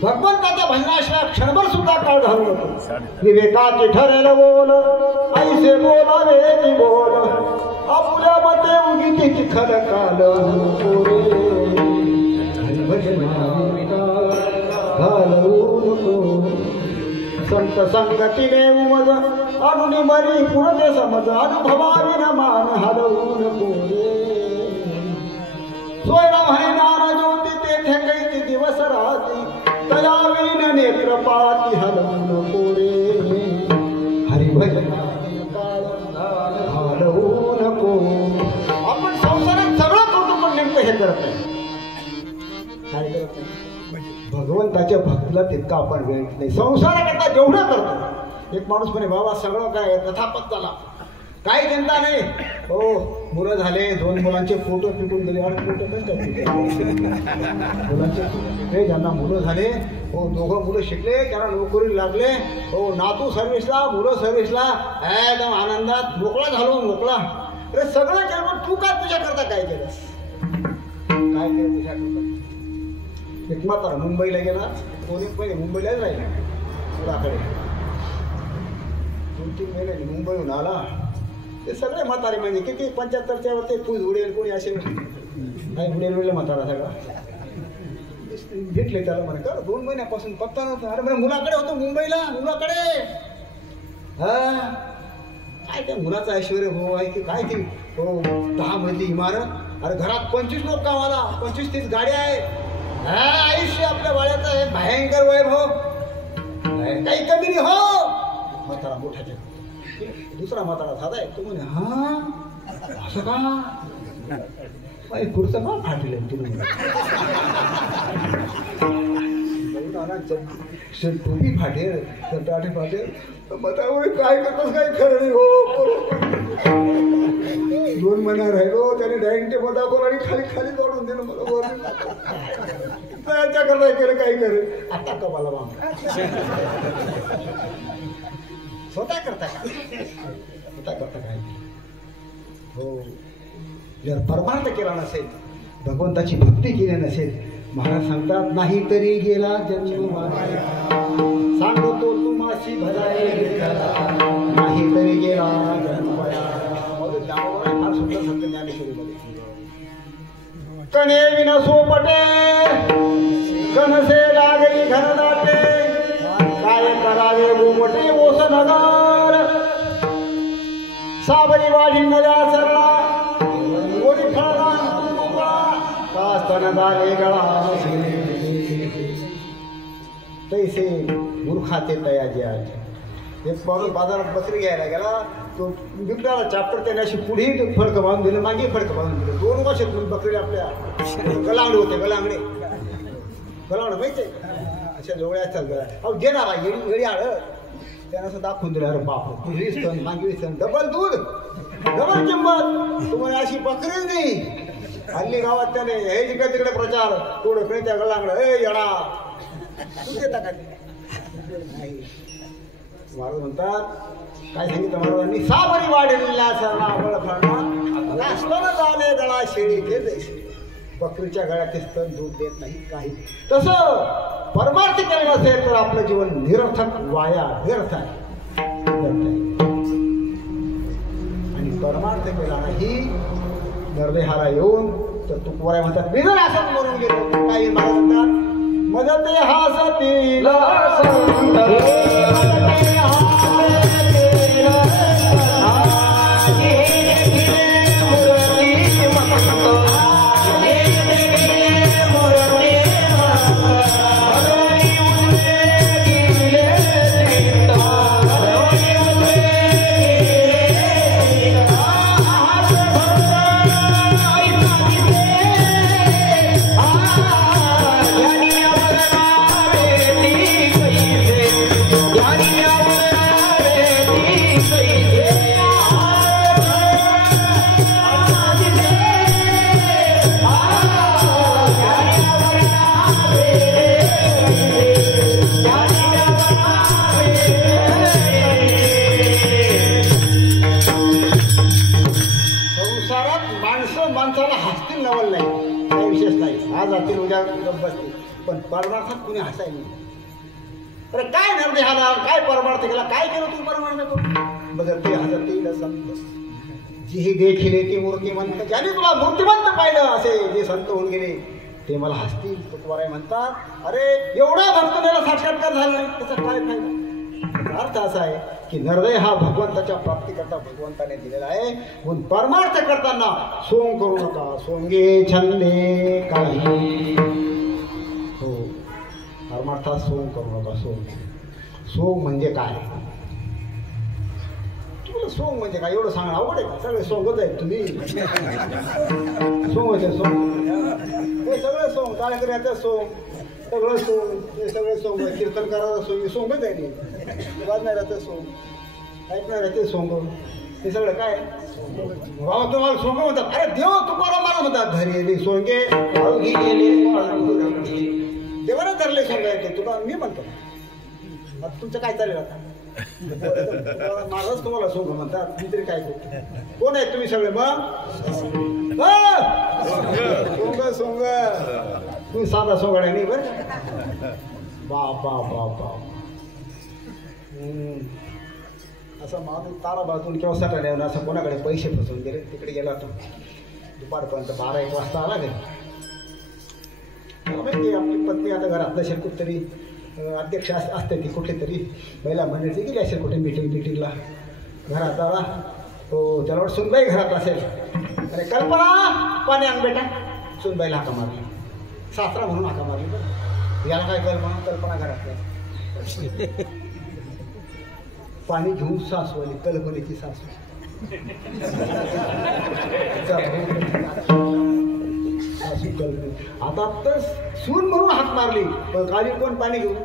भगवंताच्या भजनाशिवाय क्षणभर सुद्धा काळ घालू नको. विवेकाचे ठरेल बोल ऐसे बोलावे ती बोल आपल्या मते उगीची चिखल काल घालवू नको. संत संगतीने उमज अनुनी मरी पुरते समज अनुभवाविन मान हलवू नको. सोयरा म्हणे नाना ज्योती तेथे कैती दिवस राहती तयावीन नेत्रपाती हलवू नको रे. हरिभजन हलवू नको. आपण संसारात सगळं करतो पण नेमकं हे करत नाही. काय करत नाही? भगवंताच्या भक्तीला तितका आपण वेळ नाही. संसाराकरता जेवढं करतो. एक माणूस म्हणे बाबा सगळं काय तथापत झाला काही चिंता नाही. हो मुलं झाले 2 मुलांचे फोटो पिटून दिले. आणि फोटो कसं मुलांचे हे ज्यांना मुलं झाले हो 2 मुलं शिकले त्यांना नोकरी लागले हो नातू सर्व्हिसला मुलं सर्व्हिसला एकदम आनंदात मोकळा झालो मोकळा. अरे सगळं केलं तू काय तुझ्याकरता काय केलंस? काय केलं तुझ्याकरता? एक म्हातारा मुंबईला गेला. कोणी पहिले मुंबईलाच राहिला पुराकडे 2-3 महिन्याने मुंबईहून आला. ते सगळे म्हातारे म्हणजे किती 75च्या वरती फूज उडेल कोणी असे काही उडेल वेळ म्हातारा सगळा. भेटले त्याला म्हणे का 2 महिन्यापासून पत्ता नव्हता. अरे म्हणे मुलाकडे होतो मुंबईला मुलाकडे. हा काय त्या मुलाचं ऐश्वर्य हो आहे की काय ती हो 10 मजली इमारत. अरे घरात 25 लोक कामाला 25-30 गाड्या आहेत. हा आयुष्य आपल्या वाड्याचं आहे भयंकर वैभव काही कमी नाही हो. म्हातारा मोठ्याच्या दुसरा म्हातारा साधा आहे. तो म्हणे हा असं का पुढचं का फाटलं तुम्ही टोपी फाटेल टाटे फाटेल. मतामुळे काय करतोस काही खरं नाही हो. 2 महिना राहिलो त्याने डायनिंग टेबल दाखवलं आणि खाली खाली काढून दिलं मला. त्याच्याकरता केलं काही करेल आता का मला मामा स्वतः करता काय हो. जर परमार्थ केला नसेल भगवंताची भक्ती केली नसेल महाराज सांगतात नाही तरी गेला जन्म सांगतो तुम्हाशी भजाय नाही तरी गेला जन्म. फार सुंदर संत ज्ञानेश्वरीमध्ये कणे विन सोपटे कणसे लागली घनदाटे काय करावे गोमटे ओस नगार साबरी वाढी नद्या सरला गोरी फळला कास्तन दाले गळा तैसे मूर्खाचे तयाजी आहे. एक माणूस बाजारात बकरी घ्यायला गेला, तो विकणारा चाप्टर त्याने अशी पुढेही फडकं बांधून दिलं, मागे फडकं बांधून दिलं. 2 वर्ष बकरी आपल्या गलांगडे होते, गलांगडे माहिती आहे अशा जोड्या चालतात. अहो घेणार येडी आळ त्यानं असं दाखवून दिलं, अरे बाप वीस टन मागे 20 टन, डबल दूध डबल किंमत, तुम्हाला अशी बकरी नाही. हल्ली गावात त्याने हे जिकडे तिकडे प्रचार, थोडं त्या गलांगडं ए येडा तू देता का नाही. महाराज म्हणतात काय सांगितलं महाराजांनी, साबरी वाढलेल्या जाणे गळा शेळी ते जैसे. बकरीच्या गळ्यात स्तन दूध देत नाही काही. तसं परमार्थ केलं नसेल तर आपलं जीवन निरर्थक वाया व्यर्थ आहे. आणि परमार्थ केला नाही नरदेहाला येऊन तर तुकवराय म्हणतात बिगर असत मरून गेलो. काही महाराज म्हणतात मदते हासतील पण परमार्थात कुणी हसाय नाही. अरे काय नरदे हाला काय परमार्थ केला, काय केलं तू परमार्थ करून. बघते हसतील संत जी देखील ती मूर्तिमंत, ज्याने तुला मूर्तिमंत पाहिलं असे जे संत होऊन गेले ते मला हसतील. तुकवराय म्हणतात अरे एवढा भक्त त्याला साक्षात्कार झाला नाही त्याचा काय फायदा. अर्थ असा आहे की नरदय हा भगवंताच्या प्राप्तीकरता भगवंताने दिलेला आहे. म्हणून परमार्थ करताना सोंग करू नका. सोंगे छंदे काही हो परमार्थात सोंग करू नका. सोंग म्हणजे काय, तुम्हाला सोंग म्हणजे काय एवढं सांगणं अवघड आहे का. सगळे सोंगच आहेत तुम्ही. सोंग हे सगळं सोंग कार्यकर्त्याचं सोंग सगळं सोंग हे सगळे सोंग कीर्तनकाराचं सोंग सोंगच आहे. वाजणाऱ्याचं सोंग ऐकणाऱ्याचे सोंग हे सगळं काय बाबा तुम्हाला सोंग म्हणतात. अरे देव तुम्हाला मला म्हणतात धरले सोंगे देवाला धरले सोंग आहे तुला मी म्हणतो. आता तुमचं काय चालेल आता महाराज तुम्हाला सोंग म्हणतात मी तरी काय करतो. कोण आहेत तुम्ही सगळे मग सोंग सोंग तुम्ही साधा सोंगाड्या नाही बरं. बाप बाप बाप बाप असं माणूस तारा बाजून किंवा सटाने येऊन असं कोणाकडे पैसे फसवून गेले तिकडे गेला तो दुपारपर्यंत 12-1 वाजता आला घरी. माहिती आपली पत्नी आता घरात नसेल कुठेतरी अध्यक्ष असते ती कुठे तरी महिला मंडळी गेली असेल कुठे मिटिंगला. घरात आला हो त्याला वाटतं सुनबाई घरात असेल. अरे कल्पना पाणी आण बेटा. सुनबाईला हाका मारली, सासरा म्हणून हाका मारली. बरं याला काय कल्पना घरात पाणी घेऊन सासू आली कल्पनेची सासू. सासू कल्पने आता तर सून म्हणून हाक मारली खाली कोण पाणी घेऊन.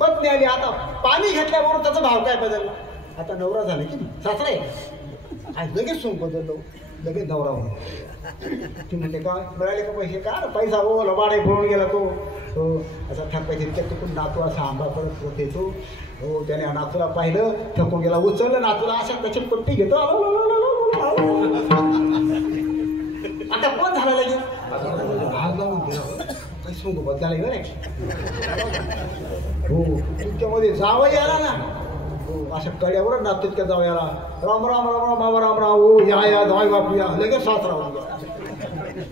पत्नी आली. आता पाणी घेतल्याबरोबर त्याचा भाव काय बदलला. आता नवरा झाला की सासरा आहे आज लगेच सून बदललो लगेच नवरा म्हणून. ती म्हणते का मिळाले का पैसे का पैसा हो लबाडे फोडून गेला तो असा थकायचे तिकडून नातू असा आंबा परत होत येतो. हो त्याने नातूला पाहिलं थकून गेला उचललं नातूला अशा त्याची पट्टी घेतो. आता कोण झाला लगेच भाग लावून काही सोंग बदलाय बरं. हो तुमच्यामध्ये जावई आला ना हो अशा कड्यावरच नातू तितक्या जावं याला राम राम राम राम बाबा राम राम हो या जावई बापू या लगेच सासरा होऊन गेला.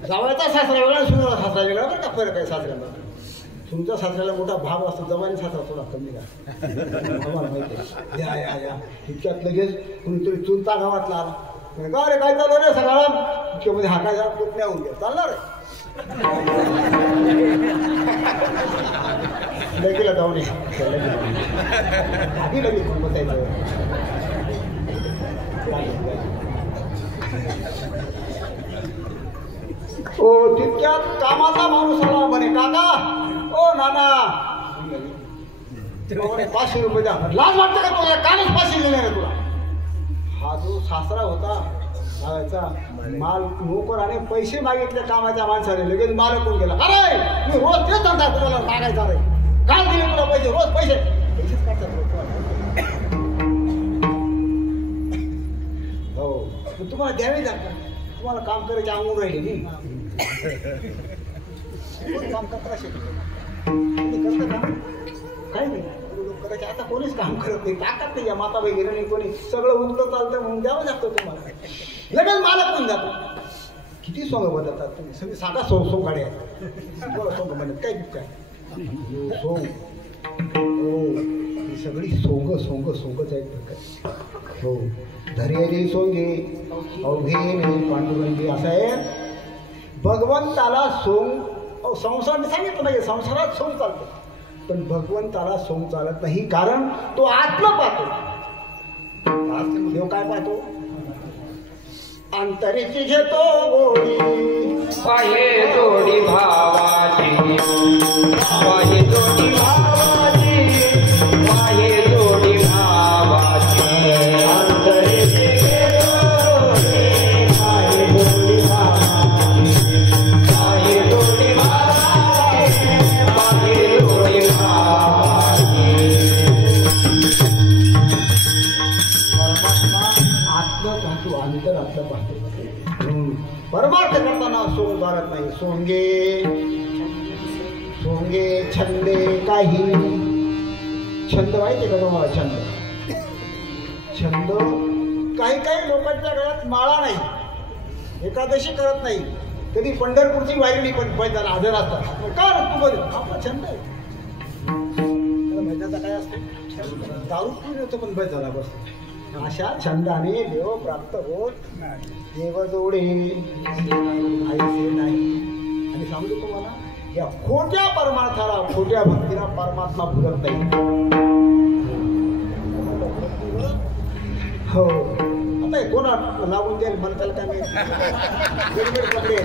जावयाचा सासरा वेगळा सुनाला सासरा वेगळा बरं का फरक आहे सासऱ्याला. तुमच्या सासऱ्याला मोठा भाव असतो जवानी सासरा थोडा कमी का आम्हाला माहिती आहे. या या या इतक्यात लगेच कुणीतरी चुलता गावातला आला. का रे काय चालू रे सगळा इतक्यामध्ये हाकायचा पुतण्या होऊन गेला चालणार रे. लगेला जाऊ नये आधी लगेच कोण बसायचं. ओ तितक्यात कामाचा माणूस आला म्हणे काका ओ नाना 500 रुपये द्या. लाज वाटतं का तुला? कालच 500 दिले रे तुला. हा जो सासरा होता त्याचा माल नोकर आणि पैसे मागितले कामाच्या माणसाने लगेच मालक कोण गेला. अरे मी रोज तेच सांगता तुम्हाला मागायचा रे. काल दिले तुला पैसे रोज पैसे पैसेच काढतात हो तुम्हाला द्यावे लागतात. तुम्हाला काम करायचे अंगून राहिले मी काम करता करता का काही नाही करायचे. आता कोणीच काम करत नाही ताकद नाही या माता वगैरे नाही कोणी सगळं उगतं चालतं म्हणून द्यावं लागतं तुम्हाला. लगेच मालक पण जातो. किती सोंग बदलतात तुम्ही सगळी साधा सोंग गाडी आहे सोंग म्हणत काय काय सोंग ही सगळी सोंगच आहेत हो. धैर्य सोंगे अवघे नाही पांडुरंगी असं आहे. भगवंताला सोंग संसार मी सांगितलं नाही संसारात सोंग चालतो पण भगवंताला सोंग चालत नाही कारण तो आत्मा पाहतो. देव काय पाहतो? अंतरीची घेतो गोडी पाहे जोडी भावाची पाहे जोडी भावाची पाहे जोडी भावाची अंतरीची घेतो गोडी पाहे जोडी भावाची पाहे जोडी भावाची पाहे जोडी भावाची. आत्मा पाहतो अंतर आपलं पाहतो. परमार्थ करताना सोंग चालत नाही. सोंगे छंदे काही छंद माहिती का तुम्हाला? छंद काही लोकांच्या घरात माळा नाही एकादशी करत नाही कधी पंढरपूरची वाहिली पण पैदाला हजर असतात का तू बघ आपला छंद आहे. मैदाचा काय असतो दारू पिऊन येतो पण बस झाला बसतो. अशा छंदाने देव प्राप्त होत देवजोडे आईचे नाही. आणि सांगतो तुम्हाला या खोट्या परमार्थाला खोट्या भक्तीला परमात्मा भुलत नाही हो. आता कोणा लागून द्याल मला त्याला काय माहिती कपडे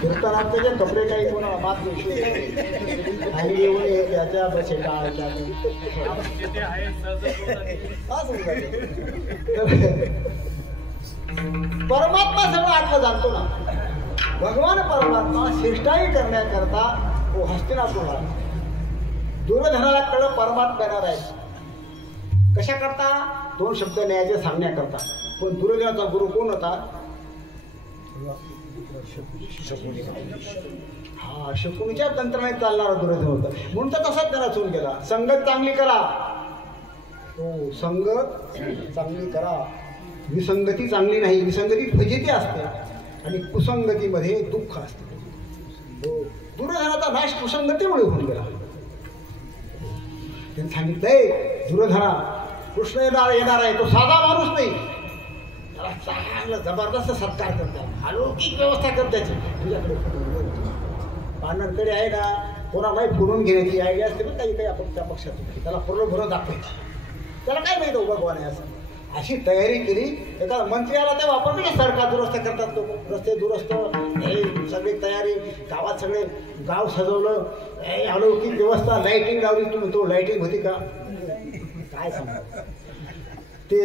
फिरताना त्याचे कपडे काही कोणाला मात नाही आणि येऊन त्याच्या बसे टाळायच्या परमात्मा सगळं आतलं जाणतो ना. भगवान परमात्मा श्रेष्ठाई करण्याकरता तो हस्तिनापूरला दुर्योधनाला कळलं परमात्मा येणार आहे. कशा करता? 2 शब्द न्यायाचे सांगण्याकरता. पण दुर्योधनाचा गुरु कोण होता? हा शकुनीच्या तंत्राने चालणारा दुर्योधन होता म्हणून तर तसाच त्याला चून केला. संगत चांगली करा हो संगत चांगली करा. विसंगती चांगली नाही. विसंगती फजिती असते आणि कुसंगतीमध्ये दुःख असते. दुर्योधनाचा नाश कुसंगतीमुळे होऊन गेला. त्यांनी सांगितलंय दुर्योधना कृष्ण येणार आहे. तो साधा माणूस नाही. त्याला चांगला जबरदस्त सत्कार करतात अलौकिक व्यवस्था करतात त्याची. तुझ्याकडे पांढरकडे आहे ना कोणालाही फिरून घेण्याची आयडिया असते पण काही आपण त्या पक्षात त्याला पूर्ण भरून दाखवायची. त्याला काय माहिती भगवान आहे असं. अशी तयारी केली. एका मंत्री आला तेव्हा आपण नाही सरकार दुरुस्त करतात लोक रस्ते दुरुस्त सगळी तयारी गावात सगळे गाव सजवलं अलौकिक व्यवस्था लाईटिंग लावली. तुम्ही तो लाईटिंग होती का काय सांगा ते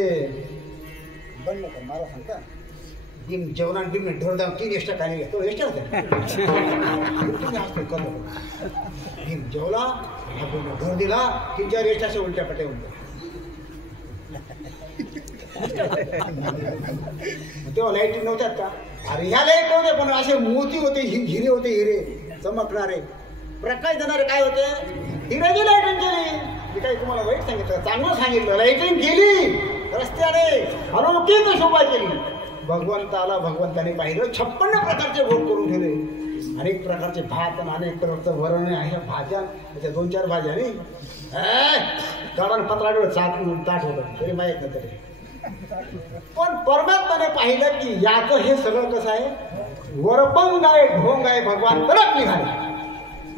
बंद कर मला सांगता दिन जेवणा दिन ढोर जाऊन 3 एक्स्ट्रा खाली घ्या तो एक्स्ट्रा तुम्ही असतो करतो दिन जेवला ढोर दिला 3-4 एक्स्ट्राचे उलट्या पट्या उलट्या तेव्हा लाईटिंग नव्हत्यात का? अरे ह्या लाईट नव्हते पण असे मोती होते हिरे होते हिरे चमकणारे प्रकाश देणारे काय होते हिऱ्याची लाईटिंग केली. मी काही तुम्हाला वाईट सांगितलं चांगलं सांगितलं. लाईटिंग केली रस्त्याने अलौकिक शोभा केली. भगवंताने पाहिलं 56 प्रकारचे भोग करून ठेवले. अनेक प्रकारचे भात आणि अनेक प्रकारचं वरण आहे भाज्या त्याच्या 2-4 भाज्या नाही गाडान पत्राडे ताट होतं तरी माहीत नाही तरी. पण परमात्माने पाहिलं की याचं हे सगळं कसं आहे वरपंग आहे ढोंग आहे भगवान तडक निघाले.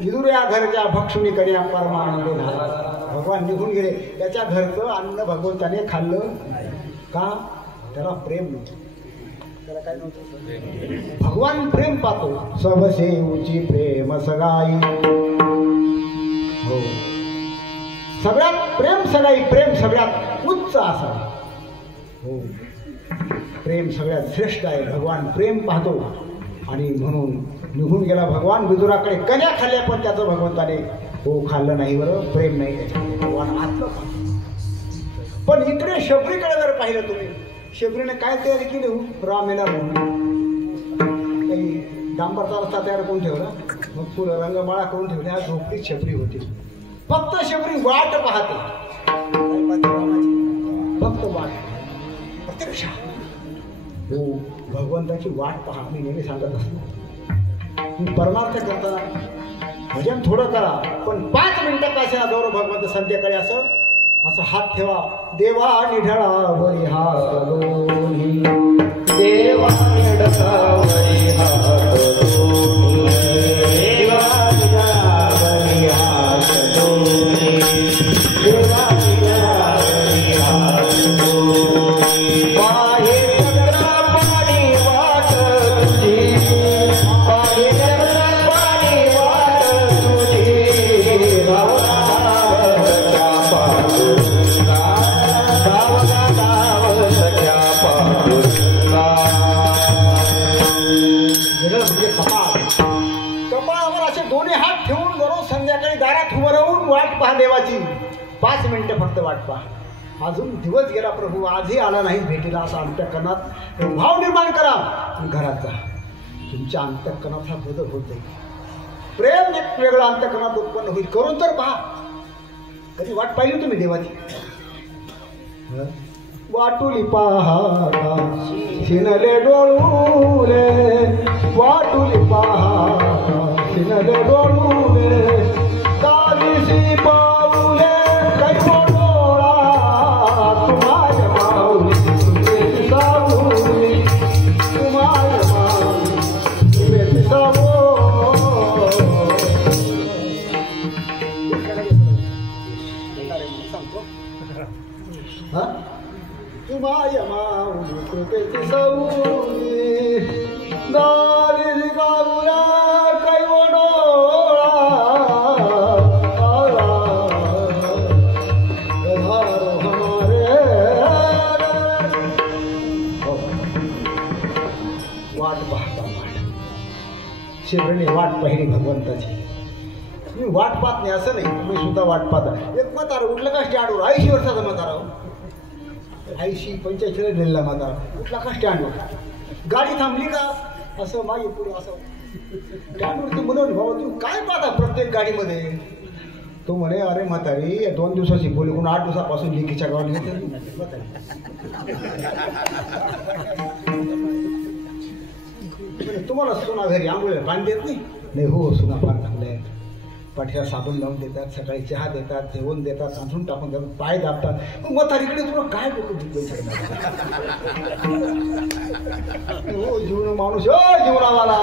विदुऱ्या घरच्या भक्षुनी कन्या परमानंद झाला. भगवान निघून गेले. त्याच्या घरचं अन्न भगवंताने खाल्लं का? त्याला प्रेम नव्हतं. त्याला काय नव्हतं? भगवान प्रेम पाहतो. सबसे उची प्रेम सगाई. हो, सगळ्यात प्रेम सगाई, प्रेम सगळ्यात उच्च असावं. हो, प्रेम सगळ्यात श्रेष्ठ आहे. भगवान प्रेम पाहतो आणि म्हणून निघून गेला. भगवान विदुराकडे कन्या खाल्ल्या पण त्याचं भगवंताने हो खाल्लं नाही. बरं, प्रेम नाही त्याच्यात. भगवान आत्म पाहतो. पण इकडे शबरीकडे जर पाहिलं तुम्ही, शबरीने काय तयारी केली हो? राम येणार म्हणून काही डांबरचा रस्ता तयार करून ठेवला, मग फुलं रंगमाळा करून ठेवल्या. झोपडीत शबरी होती. फक्त शबरी वाट पाहते. फक्त वाट, प्रत्यक्ष हो भगवंताची वाट पहा. मी नेहमी सांगत असतो, तुम्ही परमार्थ करताना भजन थोडं करा, पण 5 मिनिटं का दौर भगवंत संध्याकाळी असं हात ठेवा. देवा निढळावरी हात दोन्ही, देवा निढळावरी हात दोन्ही, देवा निढळावरी हात दोन्ही, देवा निढळावरी हात दोन्ही. पाहे गगना पाणी वाट तुझी, पाहे गगना पाणी वाट तुझी. कपाळावर असे दोन्ही हात ठेवून दररोज संध्याकाळी दारात उभं राहून वाट पहा देवाची. 5 मिनिटं फक्त वाट पहा. अजून दिवस गेला प्रभू, आजही आला नाही भेटीला, असा अंतःकरणात भाव निर्माण करा. घरात जा. तुमच्या अंतःकरणात हा बदल होत जाईल. प्रेम एक वेगळं अंतःकरणात उत्पन्न होईल. करून तर पहा. कधी वाट पाहिली तुम्ही देवाची? वाटुली पहाटा शिनले डोळुले, वाटुली पहाटा शिनले डोळुले, दादिशी पाऊले कैसो डोळा, तुम्हाय माऊली तुझे सावली, तुम्हाय माऊली तुझे सावली. तुम्हाय माऊली कृपेची सौली, दारी बाबुला कैवो डोळा, गधारो हमारे. वाट पाहता वाट. शिवने वाट पाहिली भगवंताची. तुम्ही वाट पाहत नाही असं नाही, तुम्ही सुद्धा वाट पाहता. एक म्हातारा उठलं का स्टँडवर, 80 वर्षाचा म्हातारा, 80-85 गेलेला म्हातारा उठला का स्टँडवर. गाडी थांबली का असं मागे पुढे असं स्टँडवरती म्हणून भाऊ तू काय पाहता प्रत्येक गाडीमध्ये? तो म्हणे अरे म्हातारी 2 दिवसाची बोलून 8 दिवसापासून लिखीच्या गावात घेते. तुम्हाला सुना घरी आंघोळीला पाणी देत नाही? हो, सुना पाणी चांगले, पाठीला साबण लावून देतात, सकाळी चहा देतात, जेवण देतात, अंथरून टाकून देतात, पाय दाबतात. मग म्हातारीकडे तुला काय डोकं हो जीवन माणूस, हो जीवनावाला.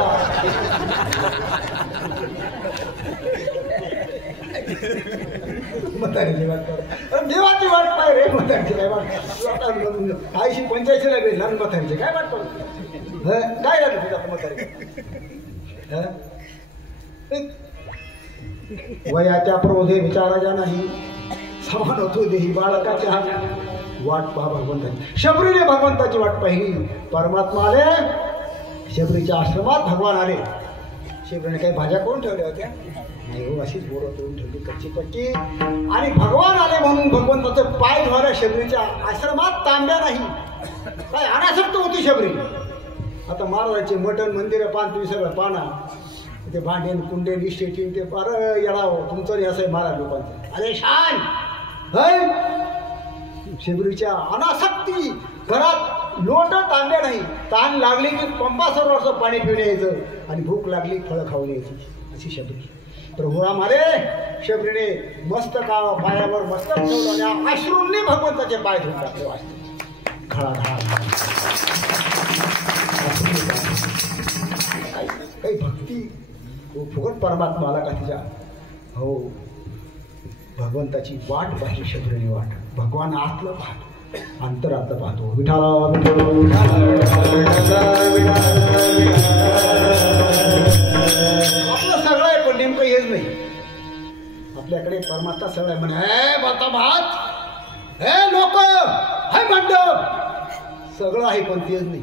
म्हातारीची वाट पाह, देवाची वाट पाय रे. म्हातारीची काय वाट? 80-85 भेटला म्हातारीची काय वाट पाह? काय झालं तुझ्या म्हातारी? वयाच्या प्रोधे विचाराच्या नाही, समान होतो देही बाळकाच्या हात. वाट पहा भगवंताची. शबरीने भगवंताची वाट पाहिली. परमात्मा आले, शबरीच्या आश्रमात भगवान आले. शबरीने काही भाज्या करून ठेवल्या होत्या? नाही हो, अशीच बोरं करून ठेवली कच्ची पक्की. आणि भगवान आले म्हणून भगवंताचं पाय धुवायला शबरीच्या आश्रमात तांब्या नाही. काय अनासक्त होती शबरी. आता महाराजांचे मटण मंदिर पान तुम्ही सगळं पाना, ते भांडेन कुंडेन इस्टेटीन ते फार येणार तुमचं नाही असं आहे महाराज लोकांचं. अरे शान शिबरीच्या अनासक्ती. घरात लोट तांब्या नाही. ताण लागली की पंपा सरोवरचं पाणी पिऊन यायचं आणि भूक लागली फळं खाऊन यायची. अशी शबरी. प्रभू राम आले. शबरीने मस्तका पायावर मस्तक ठेवलं आणि अश्रूंनी भगवंताचे पाय धुवून टाकले. वाचते घळा काही भक्ती तो फुकट परमात्मा आला का तिच्या हो भगवंताची वाट पाहिजे शत्रूने वाट भगवान आतलं पाहतो अंतरातलं पाहतो विठाला आपलं सगळं आहे पण नेमकं हेच नाही आपल्याकडे परमात्मा सगळं आहे म्हणे हे बता भात हे लोक हे मंडप सगळं आहे पण तेच नाही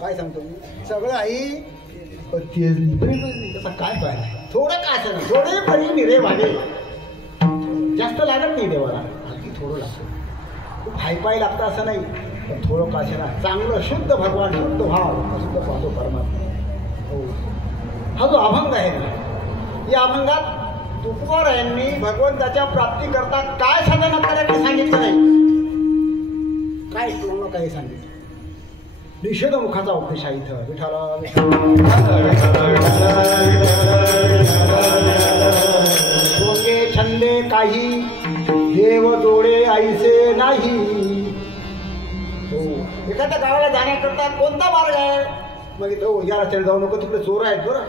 काय सांगतो मी सगळं आहे पण तेच नाही तसा काय पाहिजे थोडं काय असं नाही थोडे परी निरे वागे जास्त लागत नाही देवाला अगदी थोडं लागतं खूप हायपाय लागतं असं नाही पण थोडं काशे ना चांगलं शुद्ध भगवान शुद्ध भाव शुद्ध पाहतो परमात्मा हो हा जो अभंग आहे ना या अभंगात तुकोबार यांनी भगवंताच्या प्राप्तीकरता काय साधना करायचं सांगितलं नाही काय पूर्ण काही सांगितलं निषेध मुखाचा उपदेश आहे इथं विठाला सोंगे छंदे काही देव जोडे ऐसे नाही हो एखाद्या गावाला जाण्याकरता कोणता मार्ग आहे मग इथं या रस्त्याने जाऊ नको तिकडे चोर आहेत बरं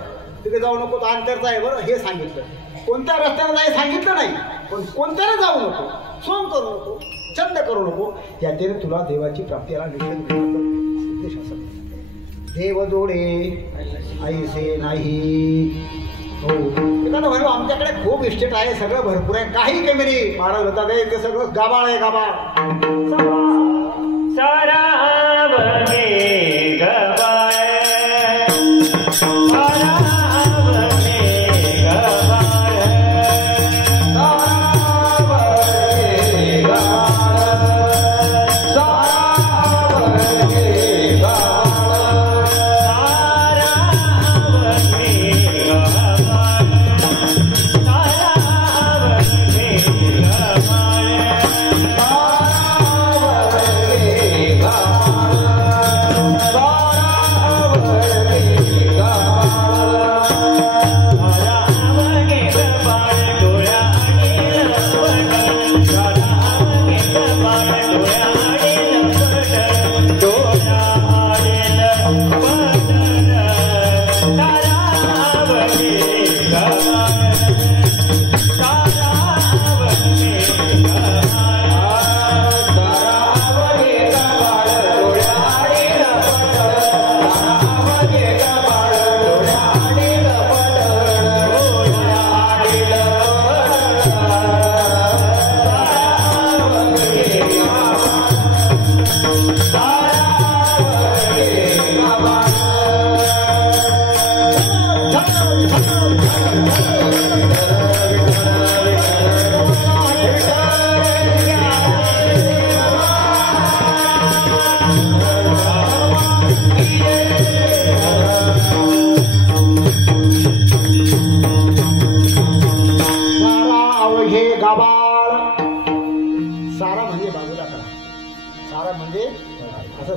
तिकडे जाऊ नको तो अंतरचा आहे बरं हे सांगितलं कोणत्या रस्त्याला जाय सांगितलं नाही पण कोणत्याला जाऊ नको सोंग करू नको छंद करू नको याच्याने तुला देवाची प्राप्तीला निषेध उद्देश असं देव जोडे ऐसे नाही हो एखादं म्हणून आमच्याकडे खूप इस्टेट आहे सगळं भरपूर आहे काही कमी नाही महाराज होता ते सगळं गाबाळ आहे गाबाळ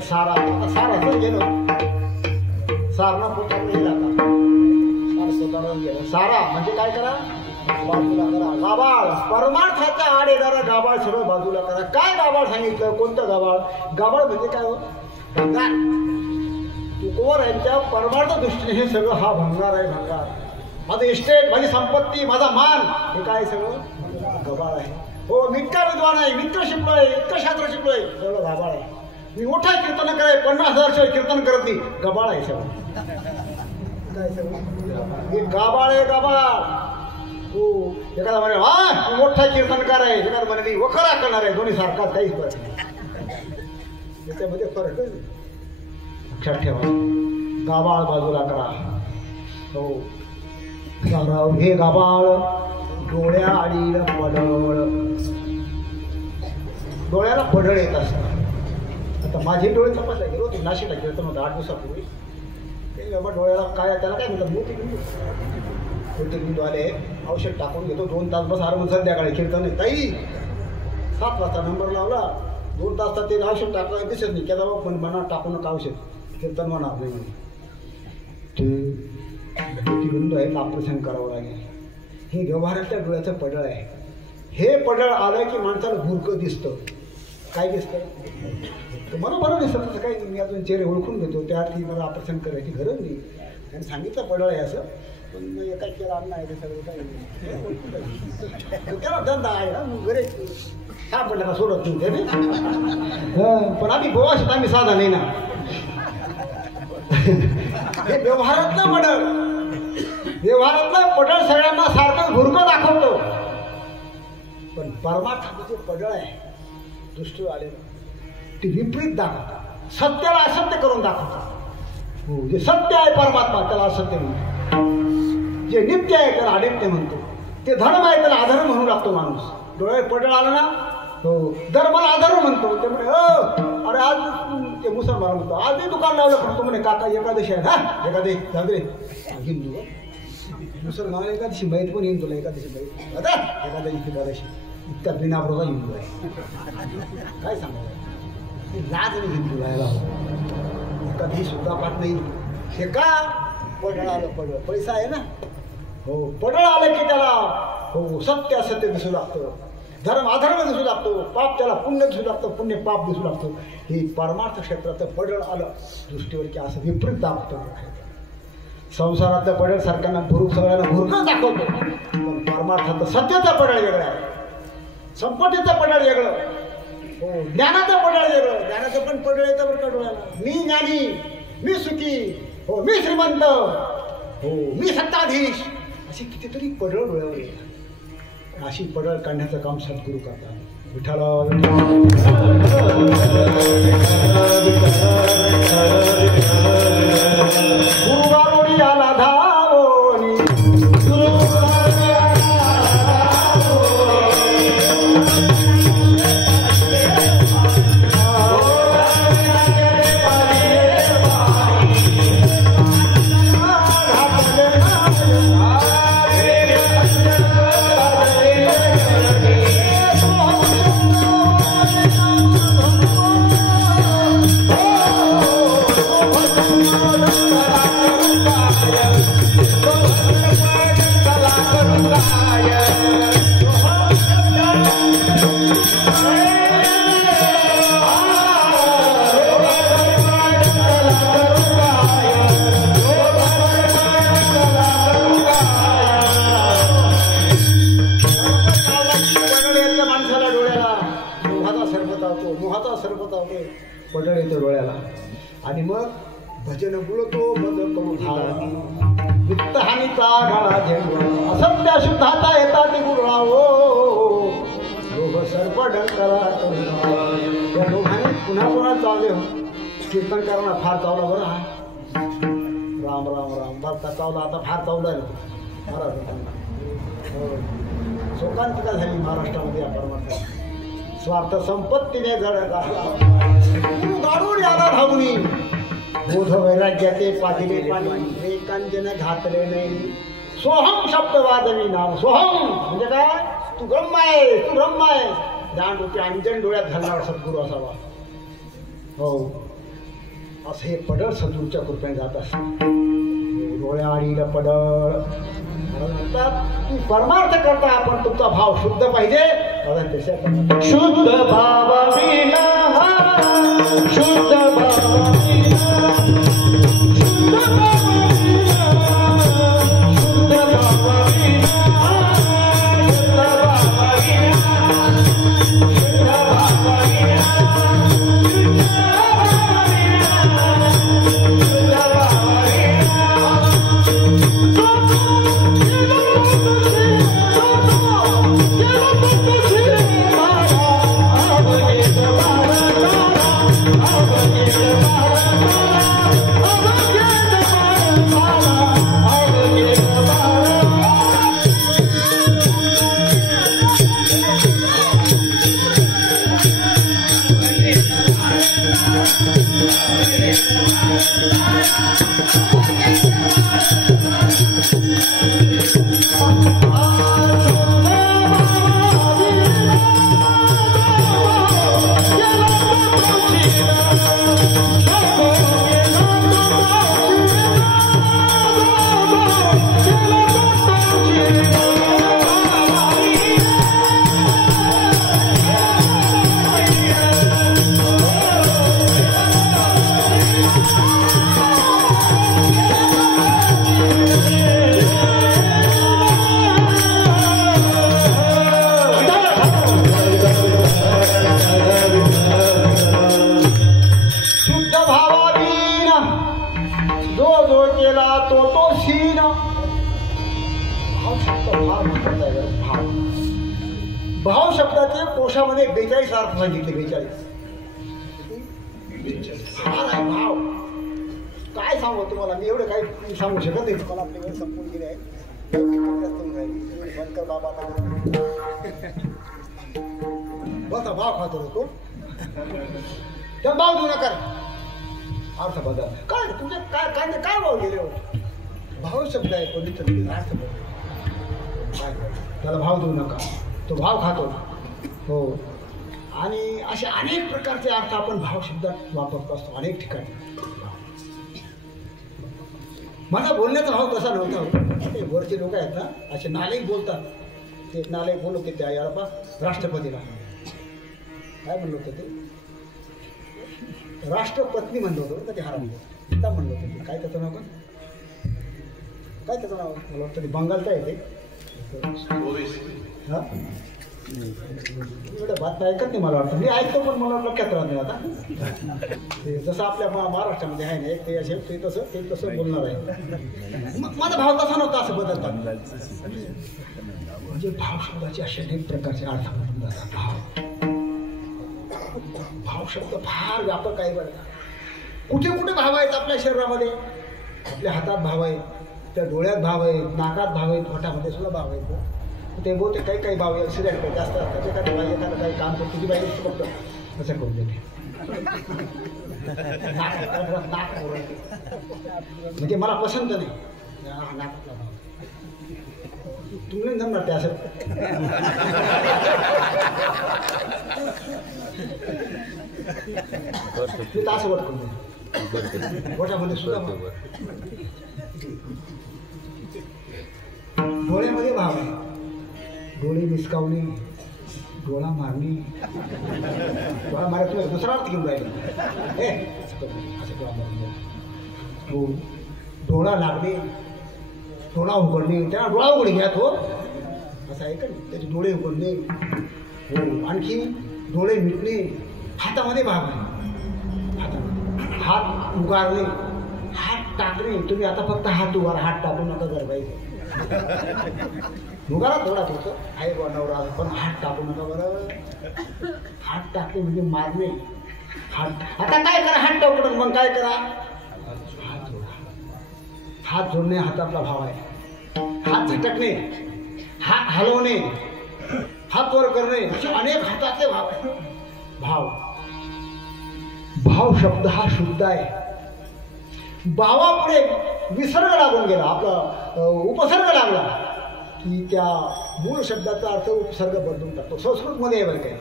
सारा सारा म्हणजे काय करा बाजूला करा गाबाळ परमार्थाच्या आड येणारा गाबाळ सगळं बाजूला करा काय गाबाळ सांगितलं कोणतं गाबाळ गाबाळ म्हणजे काय हो भंगार तुकोबार यांच्या परमार्थ दृष्टीने हे सगळं हा भंगार आहे भंगार माझं इस्टेट माझी संपत्ती माझा मान हे काय सगळं गबाळ आहे हो मी इतका विद्वान आहे मी इतकं शिकलोय इतकं शास्त्र शिकलोय सगळं गाबाळ आहे मी मोठा कीर्तन कराय 50,000 शिवाय कीर्तन करत नाही गबाळ आहे सगळं काय सगळं गाबाळ आहे गाबाळ हो एखादा म्हणे हा मोठा कीर्तनकार आहे एखादा म्हणे मी वखरा करणार आहे दोन्ही सारखाच काहीच फरक नाही त्याच्यामध्ये फरक लक्षात ठेवा गाबाळ बाजूला करा हो हे गाबाळ डोळ्या आडील पडळ डोळ्याला पडळ येत असतात आता माझे डोळे तपासला गेलो ते नाशिकला कीर्तन होतं 8 दिवसापूर्वी ते बाबा डोळ्याला काय त्याला काय म्हणतात मोती आले औषध टाकून घेतो 2 तास बस आराम संध्याकाळी कीर्तन आहे ताई 7 वाजता नंबर लावला 2 तास ते औषध टाकलं दिसत नाही त्याला पण मनात टाकू नका औषध कीर्तन म्हणणार नाही ते बंधू आहे ऑपरेशन करावं लागेल हे व्यवहारातल्या डोळ्याचं पडळ आहे हे पडळ आलं की माणसाला भुरकं दिसतं काय दिसतं मला बरं दिसतं तसं काही मी अजून चेहरे ओळखून घेतो त्या अर्थी मला ऑपरेशन करायची गरज नाही त्यांनी सांगितलं पडळ आहे असं, पण एका केला नाही ते सगळं काही त्याला धंदा आहे ना बरे सापडलं का सोडत नाही त्याने. पण आम्ही गोवाशात आम्ही साधा नाही ना. हे व्यवहारातलं पडळ, व्यवहारातलं पडळ सगळ्यांना सारखं घुरकं दाखवतो, पण परमार्थाचं जे पडळ आहे दृष्टी आलेलं ते विपरीत दाखवतात, सत्याला असत्य करून दाखवतात. हो, जे सत्य आहे परमात्मा त्याला असत्य म्हणतो, जे नित्य आहे त्याला अनित्य म्हणतो, ते धर्म आहे त्याला अधर्म म्हणू लागतो माणूस. डोळे पडळ आलं ना, हो धर्माला अधर्म म्हणतो. ते म्हणे अरे आज ते मुसलमान म्हणतो आज मी दुकान लावलं, पण तो म्हणे काका एकादशी आहे ना, एकादशी जाऊ दे हिंदू मुसलमान एकादशी माहीत पण हिंदूला एकादशी माहीत आता एकादशी इतका बिनाबरोबर हिंदू आहे. काय सांगायचं लाज नाही हिंदूला यायला, एकादशी सुद्धा पाहत नाही. हे का पडळ आलं, पडळ पैसा आहे ना. हो पडळ आलं की त्याला हो सत्य असत्य दिसू लागतं, धर्म अधर्म दिसू लागतो, पाप त्याला पुण्य दिसू लागतं, पुण्य पाप दिसू लागतं. हे परमार्थ क्षेत्राचं पडळ आलं दृष्टीवर की असं विपरीत दाखवतो. संसारातलं पडळ सारख्यांना सगळ्यांना भुरकं दाखवतो, पण परमार्थात सत्याचं पडळ वेगळं आहे, संपत्तीचं पडळ वेगळं, हो ज्ञानाचं पडळ वेगळं. ज्ञानाचं पण पडळ येतं बरं का डोळ्याला. मी ज्ञानी, मी सुखी, हो मी श्रीमंत, हो मी सत्ताधीश, असे कितीतरी पडळ डोळ्यावर येतात. अशी पडळ काढण्याचं काम सद्गुरू करतात. विठ्ठला गुरुवारोडी आला धावोनी, पडळ येतो डोळ्याला. आणि मग भजन बोलतो मज करू वित्त हानीचा गाळा झेंडू, असत्य शुद्धाचा येतात गुरुरावो, लोभ सरपड करा त्या लोभाने पुन्हा पुन्हा चावले. हो कीर्तन करायला फार चावला बरं. हा राम राम राम भक्ता चावला, आता फार चावला महाराष्ट्रांना. शोकांतिका झाली महाराष्ट्रामध्ये या परमार्थाची. स्वार्थ संपत्तीने जळला गाडून याला धावणी, बोध वैराग्याचे पादिले पाणी, एकांजन घातले नाही. सोहम शब्द वाजवी नाम, सोहम म्हणजे काय, तू ब्रह्म आहे, तू ब्रह्म आहे. ज्ञान रूपी अंजन डोळ्यात घालणारा सद्गुरू असावा. हो असं हे पडळ सद्गुरूच्या कृपेने जात असत. डोळ्या आडीला पडळ म्हणतात की परमार्थ करता आपण तुमचा भाव शुद्ध पाहिजे. शुद्ध भाव विना, शुद्ध भाव विना, शुद्ध भाव शब्दामध्ये 42 अर्थ सांगितले. 42 फार आहे भाव. काय सांगू तुम्हाला, मी एवढं काही सांगू शकत नाही तुम्हाला. आपली वेळ संपून गेली आहे. बनकर बाबा बसा भाव खातो तो त्या भाव देऊ नका. अर्थ बदल काय तुमचे काय काय काय भाव गेले हो. भाव शब्द आहे कोणी अर्थ बदल. त्याला भाव देऊ नका, तो भाव खातो. हो, आणि असे अनेक प्रकारचे अर्थ आपण भाव शब्दात वापरत असतो अनेक ठिकाणी. माझा बोलण्याचा भाव तसा नव्हता. ते वरचे लोक आहेत ना, असे नालायक बोलतात. ते नालायक बोलत होते त्या याला राष्ट्रपतीला काय म्हणलं होतं ते, राष्ट्रपत्नी म्हणलं होतं का ते हराम म्हणलं होतं ते. काय त्याचं नाव पण काय त्याचं नाव मला वाटतं ते बंगालचं आहे ते. हां एवढं बातम्या ऐकत नाही मला वाटतं. मी ऐकतो पण मला लक्षात राहत नाही आता. ते जसं आपल्या महाराष्ट्रामध्ये आहे ना ते असे ते तसं बोलणार आहे. माझा भाव तसा नव्हता असं बदलतात. म्हणजे भाव शब्दाचे असे अनेक प्रकारचे अर्थ बदलून जातात. भाव शब्द फार व्यापक आहे बरं. कुठे कुठे भाव आहेत आपल्या शरीरामध्ये. आपल्या हातात भाव आहेत, त्या डोळ्यात भाव आहेत, नाकात भाव आहेत, पोटामध्ये सुद्धा भाव आहेत. ते बोलते काही काही भाव सिरियल काही जास्त असतात. एखादी बाई एखादं काही काम करतो, तुझी बाई बघतो असं करून देते. नाक म्हणजे मला पसंत नाही नाकातला भाव. तुम्ही जमणार ते असं. मी तर असं वाटतो पोटामध्ये सुद्धा डोळ्यामध्ये भाव आहे. डोळे मिसकावणे, डोळा मारणे, डोळा मारा तुला दुसरा अर्थ घेऊन राहिले. हो, डोळा लागणे, डोळा उघडणे, त्याला डोळा उघड घ्या तो असं आहे का नाही. त्याचे डोळे उघडणे. हो, आणखी डोळे मिटणे. हातामध्ये भाव आहे. हातामध्ये हात उगारणे, हात टाकणे. तुम्ही आता फक्त हात उगारा, हात टाकू नका गरबाई. उगारा थोडा थोडं आहे नवरा, पण हात टाकू नका बरं. हात टाकणे म्हणजे मारणे. हात आता काय करा, हात टाकून मग काय करा, हात जोडा. हात जोडणे हातातला भाव आहे. हात झटकणे, हात हलवणे, हात वर करणे, असे अनेक हातातले भाव आहे. भाव शब्द हा शुद्ध आहे. भावापुढे विसर्ग लागून गेला, आपला उपसर्ग लागला की त्या मूळ शब्दाचा अर्थ उपसर्ग बदलून टाकतो. संस्कृतमध्ये आहे बरं काय,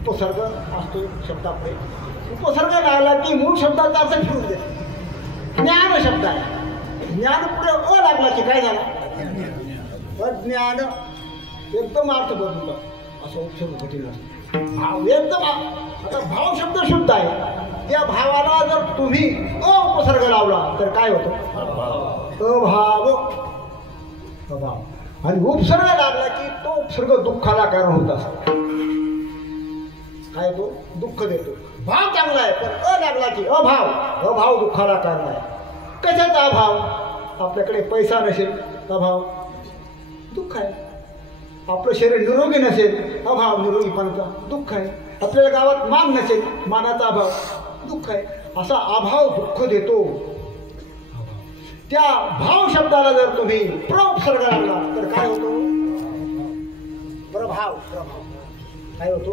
उपसर्ग असतो शब्दापुढे. उपसर्ग लागला की मूळ शब्दाचा अर्थ फिरून देतो. ज्ञान शब्द आहे, ज्ञान पुढे अ लागला की काय झाला, अज्ञान. एकदम अर्थ बदलून टाकतो असं उपसर्ग कठीण असतो. भाव एकदम आता भाव शब्द शुद्ध आहे. त्या भावाला जर तुम्ही उपसर्ग लावला तर काय होतं, अभाव. अभाव. आणि उपसर्ग लागला की तो उपसर्ग दुःखाला कारण होत असतो. काय तो दुःख देतो. भाव चांगला आहे पण लागला की अभाव. अभाव दुःखाला कारण आहे. कशाचा अभाव, आपल्याकडे पैसा नसेल अभाव, दुःख आहे. आपलं शरीर निरोगी नसेल अभाव, निरोगीपणाचा दुःख आहे. आपल्याला गावात मान नसेल, मानाचा अभाव, दुःख आहे. असा अभाव दुःख देतो. त्या भाव शब्दाला जर तुम्ही प्रउपसर्ग लागला तर काय होतो, प्रभाव. प्रभाव काय होतो,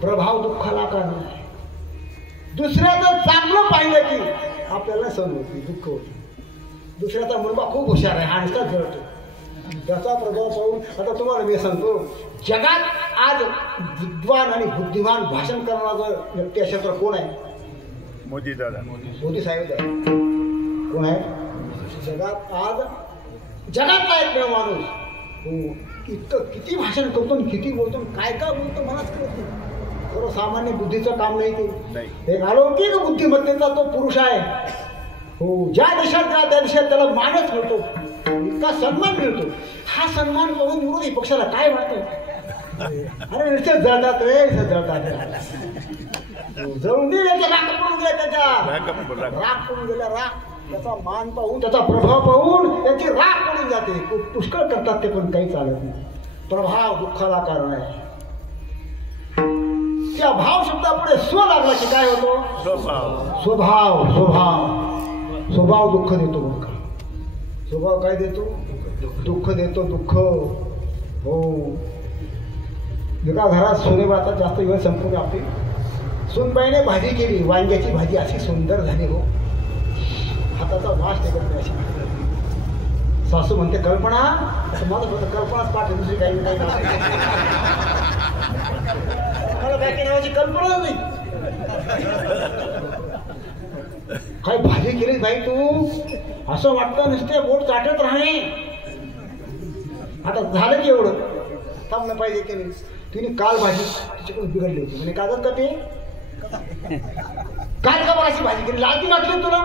प्रभाव दुःखाला कारण आहे. दुसऱ्याचं चांगलं पाहिलं की आपल्याला सहन होती, दुःख होते. दुसऱ्याचा मुलगा खूप हुशार आहे, हा नुसताच जळतो, त्याचा प्रभाव पाहून. आता तुम्हाला मी सांगतो, जगात आज विद्वान आणि बुद्धिमान भाषण करणारा व्यक्ती अशा तर कोण आहे, मोदी दादा. मोदी साहेब आहे. कोण आहे जगात आज, जगातला एक माणूस. हो, इतकं किती भाषण करतो, किती बोलतो, काय काय बोलतो मलाच कळत नाही. सर्वसामान्य बुद्धीचं काम नाही ते. एक अलौकिक बुद्धिमत्तेचा तो पुरुष आहे. हो, ज्या देशात जा त्या देशात त्याला मानच मिळतो, इतका सन्मान मिळतो. हा सन्मान पाहून विरोधी पक्षाला काय वाटतं, अरे नुसते जळतात रे, जळतात. जळून दे, राग पडून गेला त्याच्या, राग पडून गेला. राग त्याचा मान पाहून, त्याचा प्रभाव पाहून त्याची राग पडून जाते. पुष्कळ करतात ते पण काही चालत नाही. प्रभाव दुःखाला कारण आहे. त्या भाव शब्दापुढे स्व लागला की काय होतो? स्वभाव. स्वभाव स्वभाव दुःख देतो. बघ का, स्वभाव काय देतो? दुःख देतो. दुःख. हो, एका घरात सोनेबाचा जास्त वेळ संपून आपली सुनबाईने भाजी केली, वांग्याची भाजी अशी सुंदर झाली हो, हाताचा वास टेकत नाही अशी. सासू म्हणते कल्पना, असं मला फक्त कल्पनाच पाठ, दुसरी काही नाही. मला बाकी नावाची कल्पना नाही. काय भाजी केली बाई तू, असं वाटतं नुसते बोट चाटत राहणे. आता झालं की एवढं थांबलं पाहिजे की नाही. तिने काल भाजी तिच्याकडून बिघडली होती, म्हणजे कागद का ते काल का अशी भाजी केली, लालती वाटली तुला?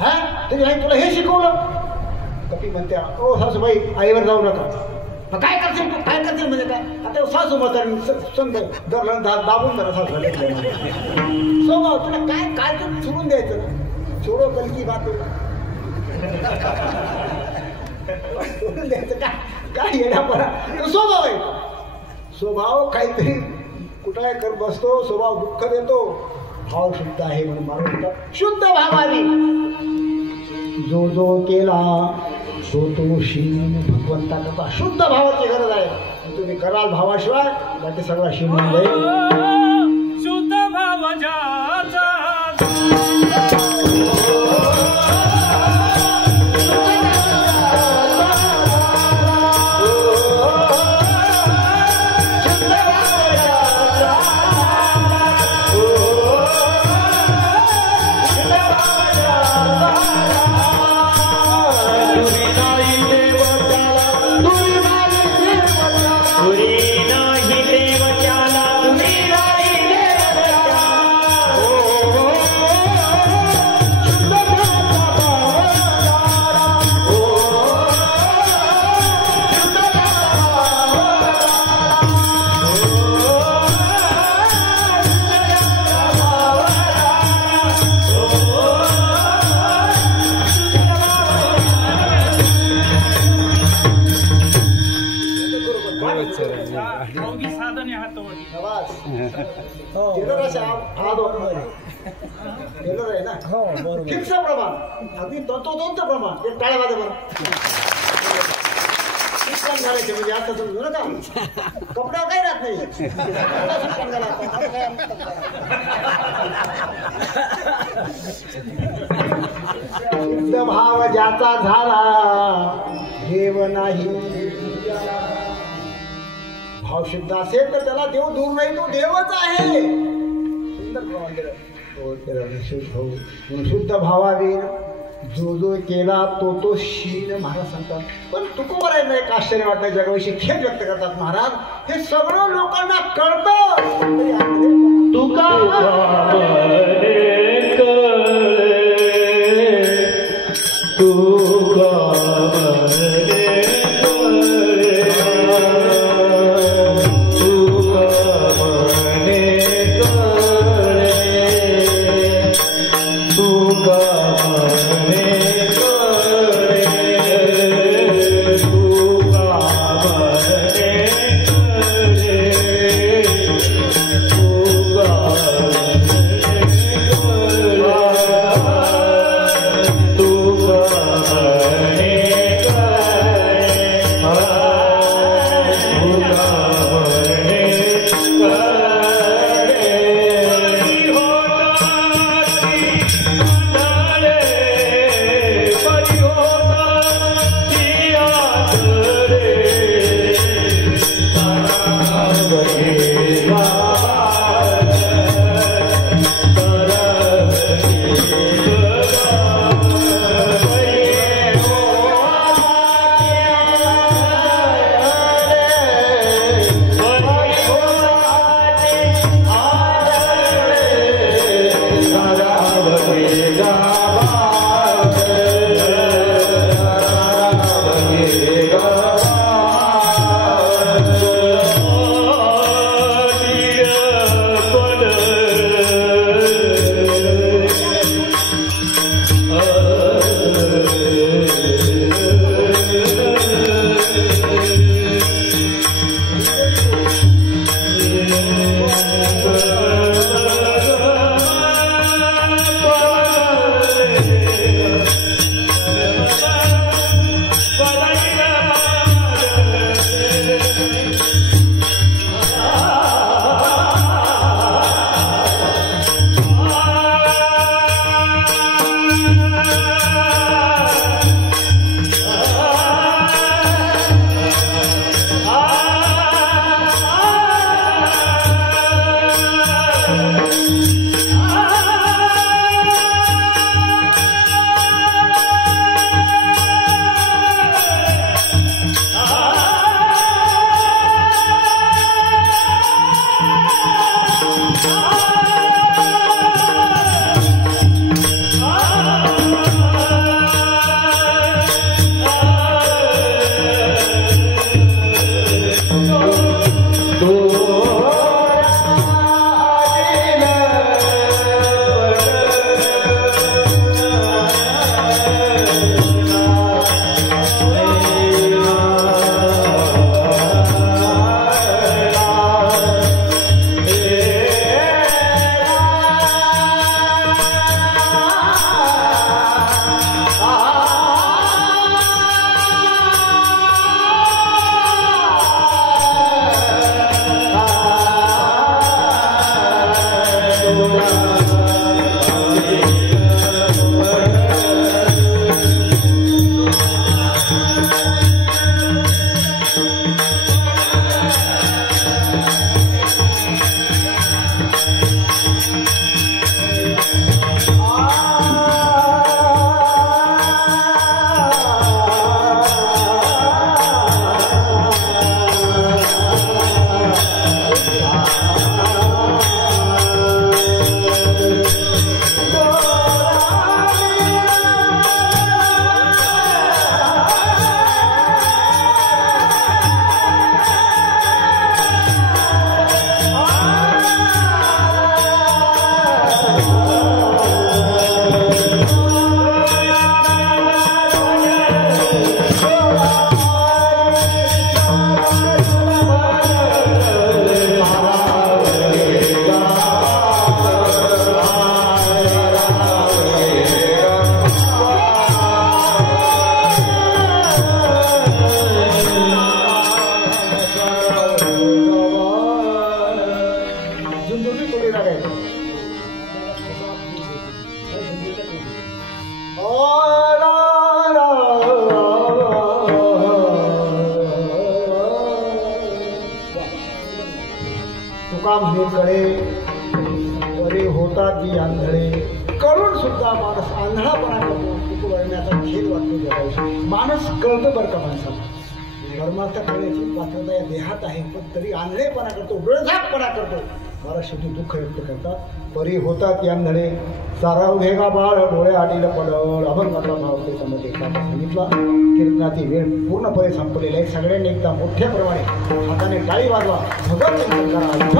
हा, तरी आई तुला हे शिकवलं? कपी म्हणते ओ सासूबाई आईवर जाऊ नका. काय करशील तू, काय करशील म्हणजे काय? आता सासू म्हातारी संत दरला दाबून जरा सासू स्वभाव तुला काय काय तर सोडून द्यायचं ना. छोडो कल की बात सोडून द्यायचं काय? काय येणार बरा तो स्वभाव आहे. स्वभाव काहीतरी कुठे करत बसतो. स्वभाव दुःख देतो. भाव शुद्ध आहे म्हणून मारून म्हणतात शुद्ध भावाने जो जो केला तो तो शीन भगवंता करता. शुद्ध भावाची गरज आहे. तुम्ही कराल भावाशिवाय बाकी सगळा शीन होऊन जाईल. शुद्ध भाव ज्याचा फिक्स प्रमाण अगदी तंतोतंत प्रमाण. एक टाळ्या वाजा बरं. घालायचे म्हणजे आता समजू नका कपड्यावर काही राहत नाही. शुद्ध भाव ज्याचा झाला देव नाही. भाव शुद्ध असेल तर त्याला देव दूर नाही, तो देवच आहे. सुंदर प्रमाण दिलं. शुद्ध भावावीर जो जो केला तो तो शीन महाराज सांगतात. पण तुकोबराय एक आश्चर्य वाटतं, जगाविषयी खेद व्यक्त करतात महाराज. हे सगळं लोकांना कळतं. तुका तुका म्हणे कळे बरे होतात जी आंधळे, कळून सुद्धा माणूस आंधळापणा करतो. चूक वळण्याचा खेद वाटतो जगाविषयी. माणूस कळतं बरं का माणसाला, धर्मार्थ कळण्याची पात्रता या देहात आहे, पण तरी आंधळेपणा करतो, वेळझापपणा करतो. मला शेवटी दुःख व्यक्त करतात. परी होतात या नळे साराव घेगा बाळ डोळे आडील पडळ. अभंगाचा भाव त्याच्यामध्ये सांगितला. कीर्तनाची वेळ पूर्णपणे संपलेली आहे. सगळ्यांनी एकदा मोठ्या प्रमाणे हाताने टाळी वाजवा. भगत कीर्तन करा.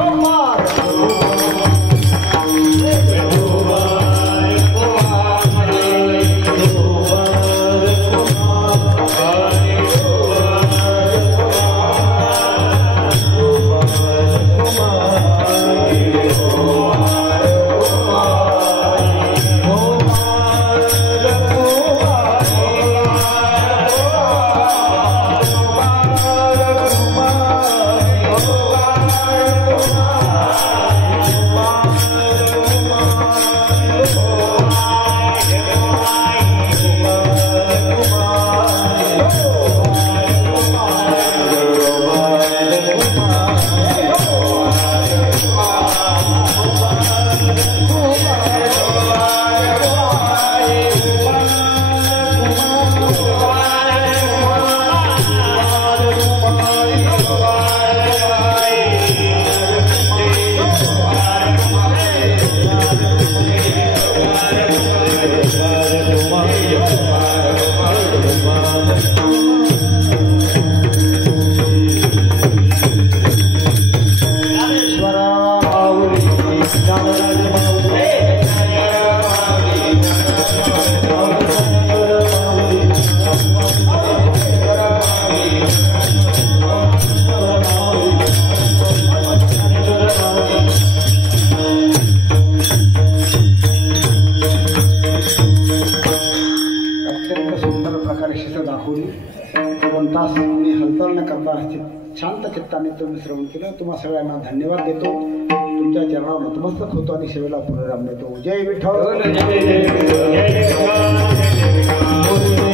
शांत चित्ताने तुम्ही श्रवण केलं. तुम्हा सगळ्यांना धन्यवाद देतो. तुमच्या चरणावर नतमस्तक होतो आणि सेवेला पुनराम देतो. जय विठ्ठल.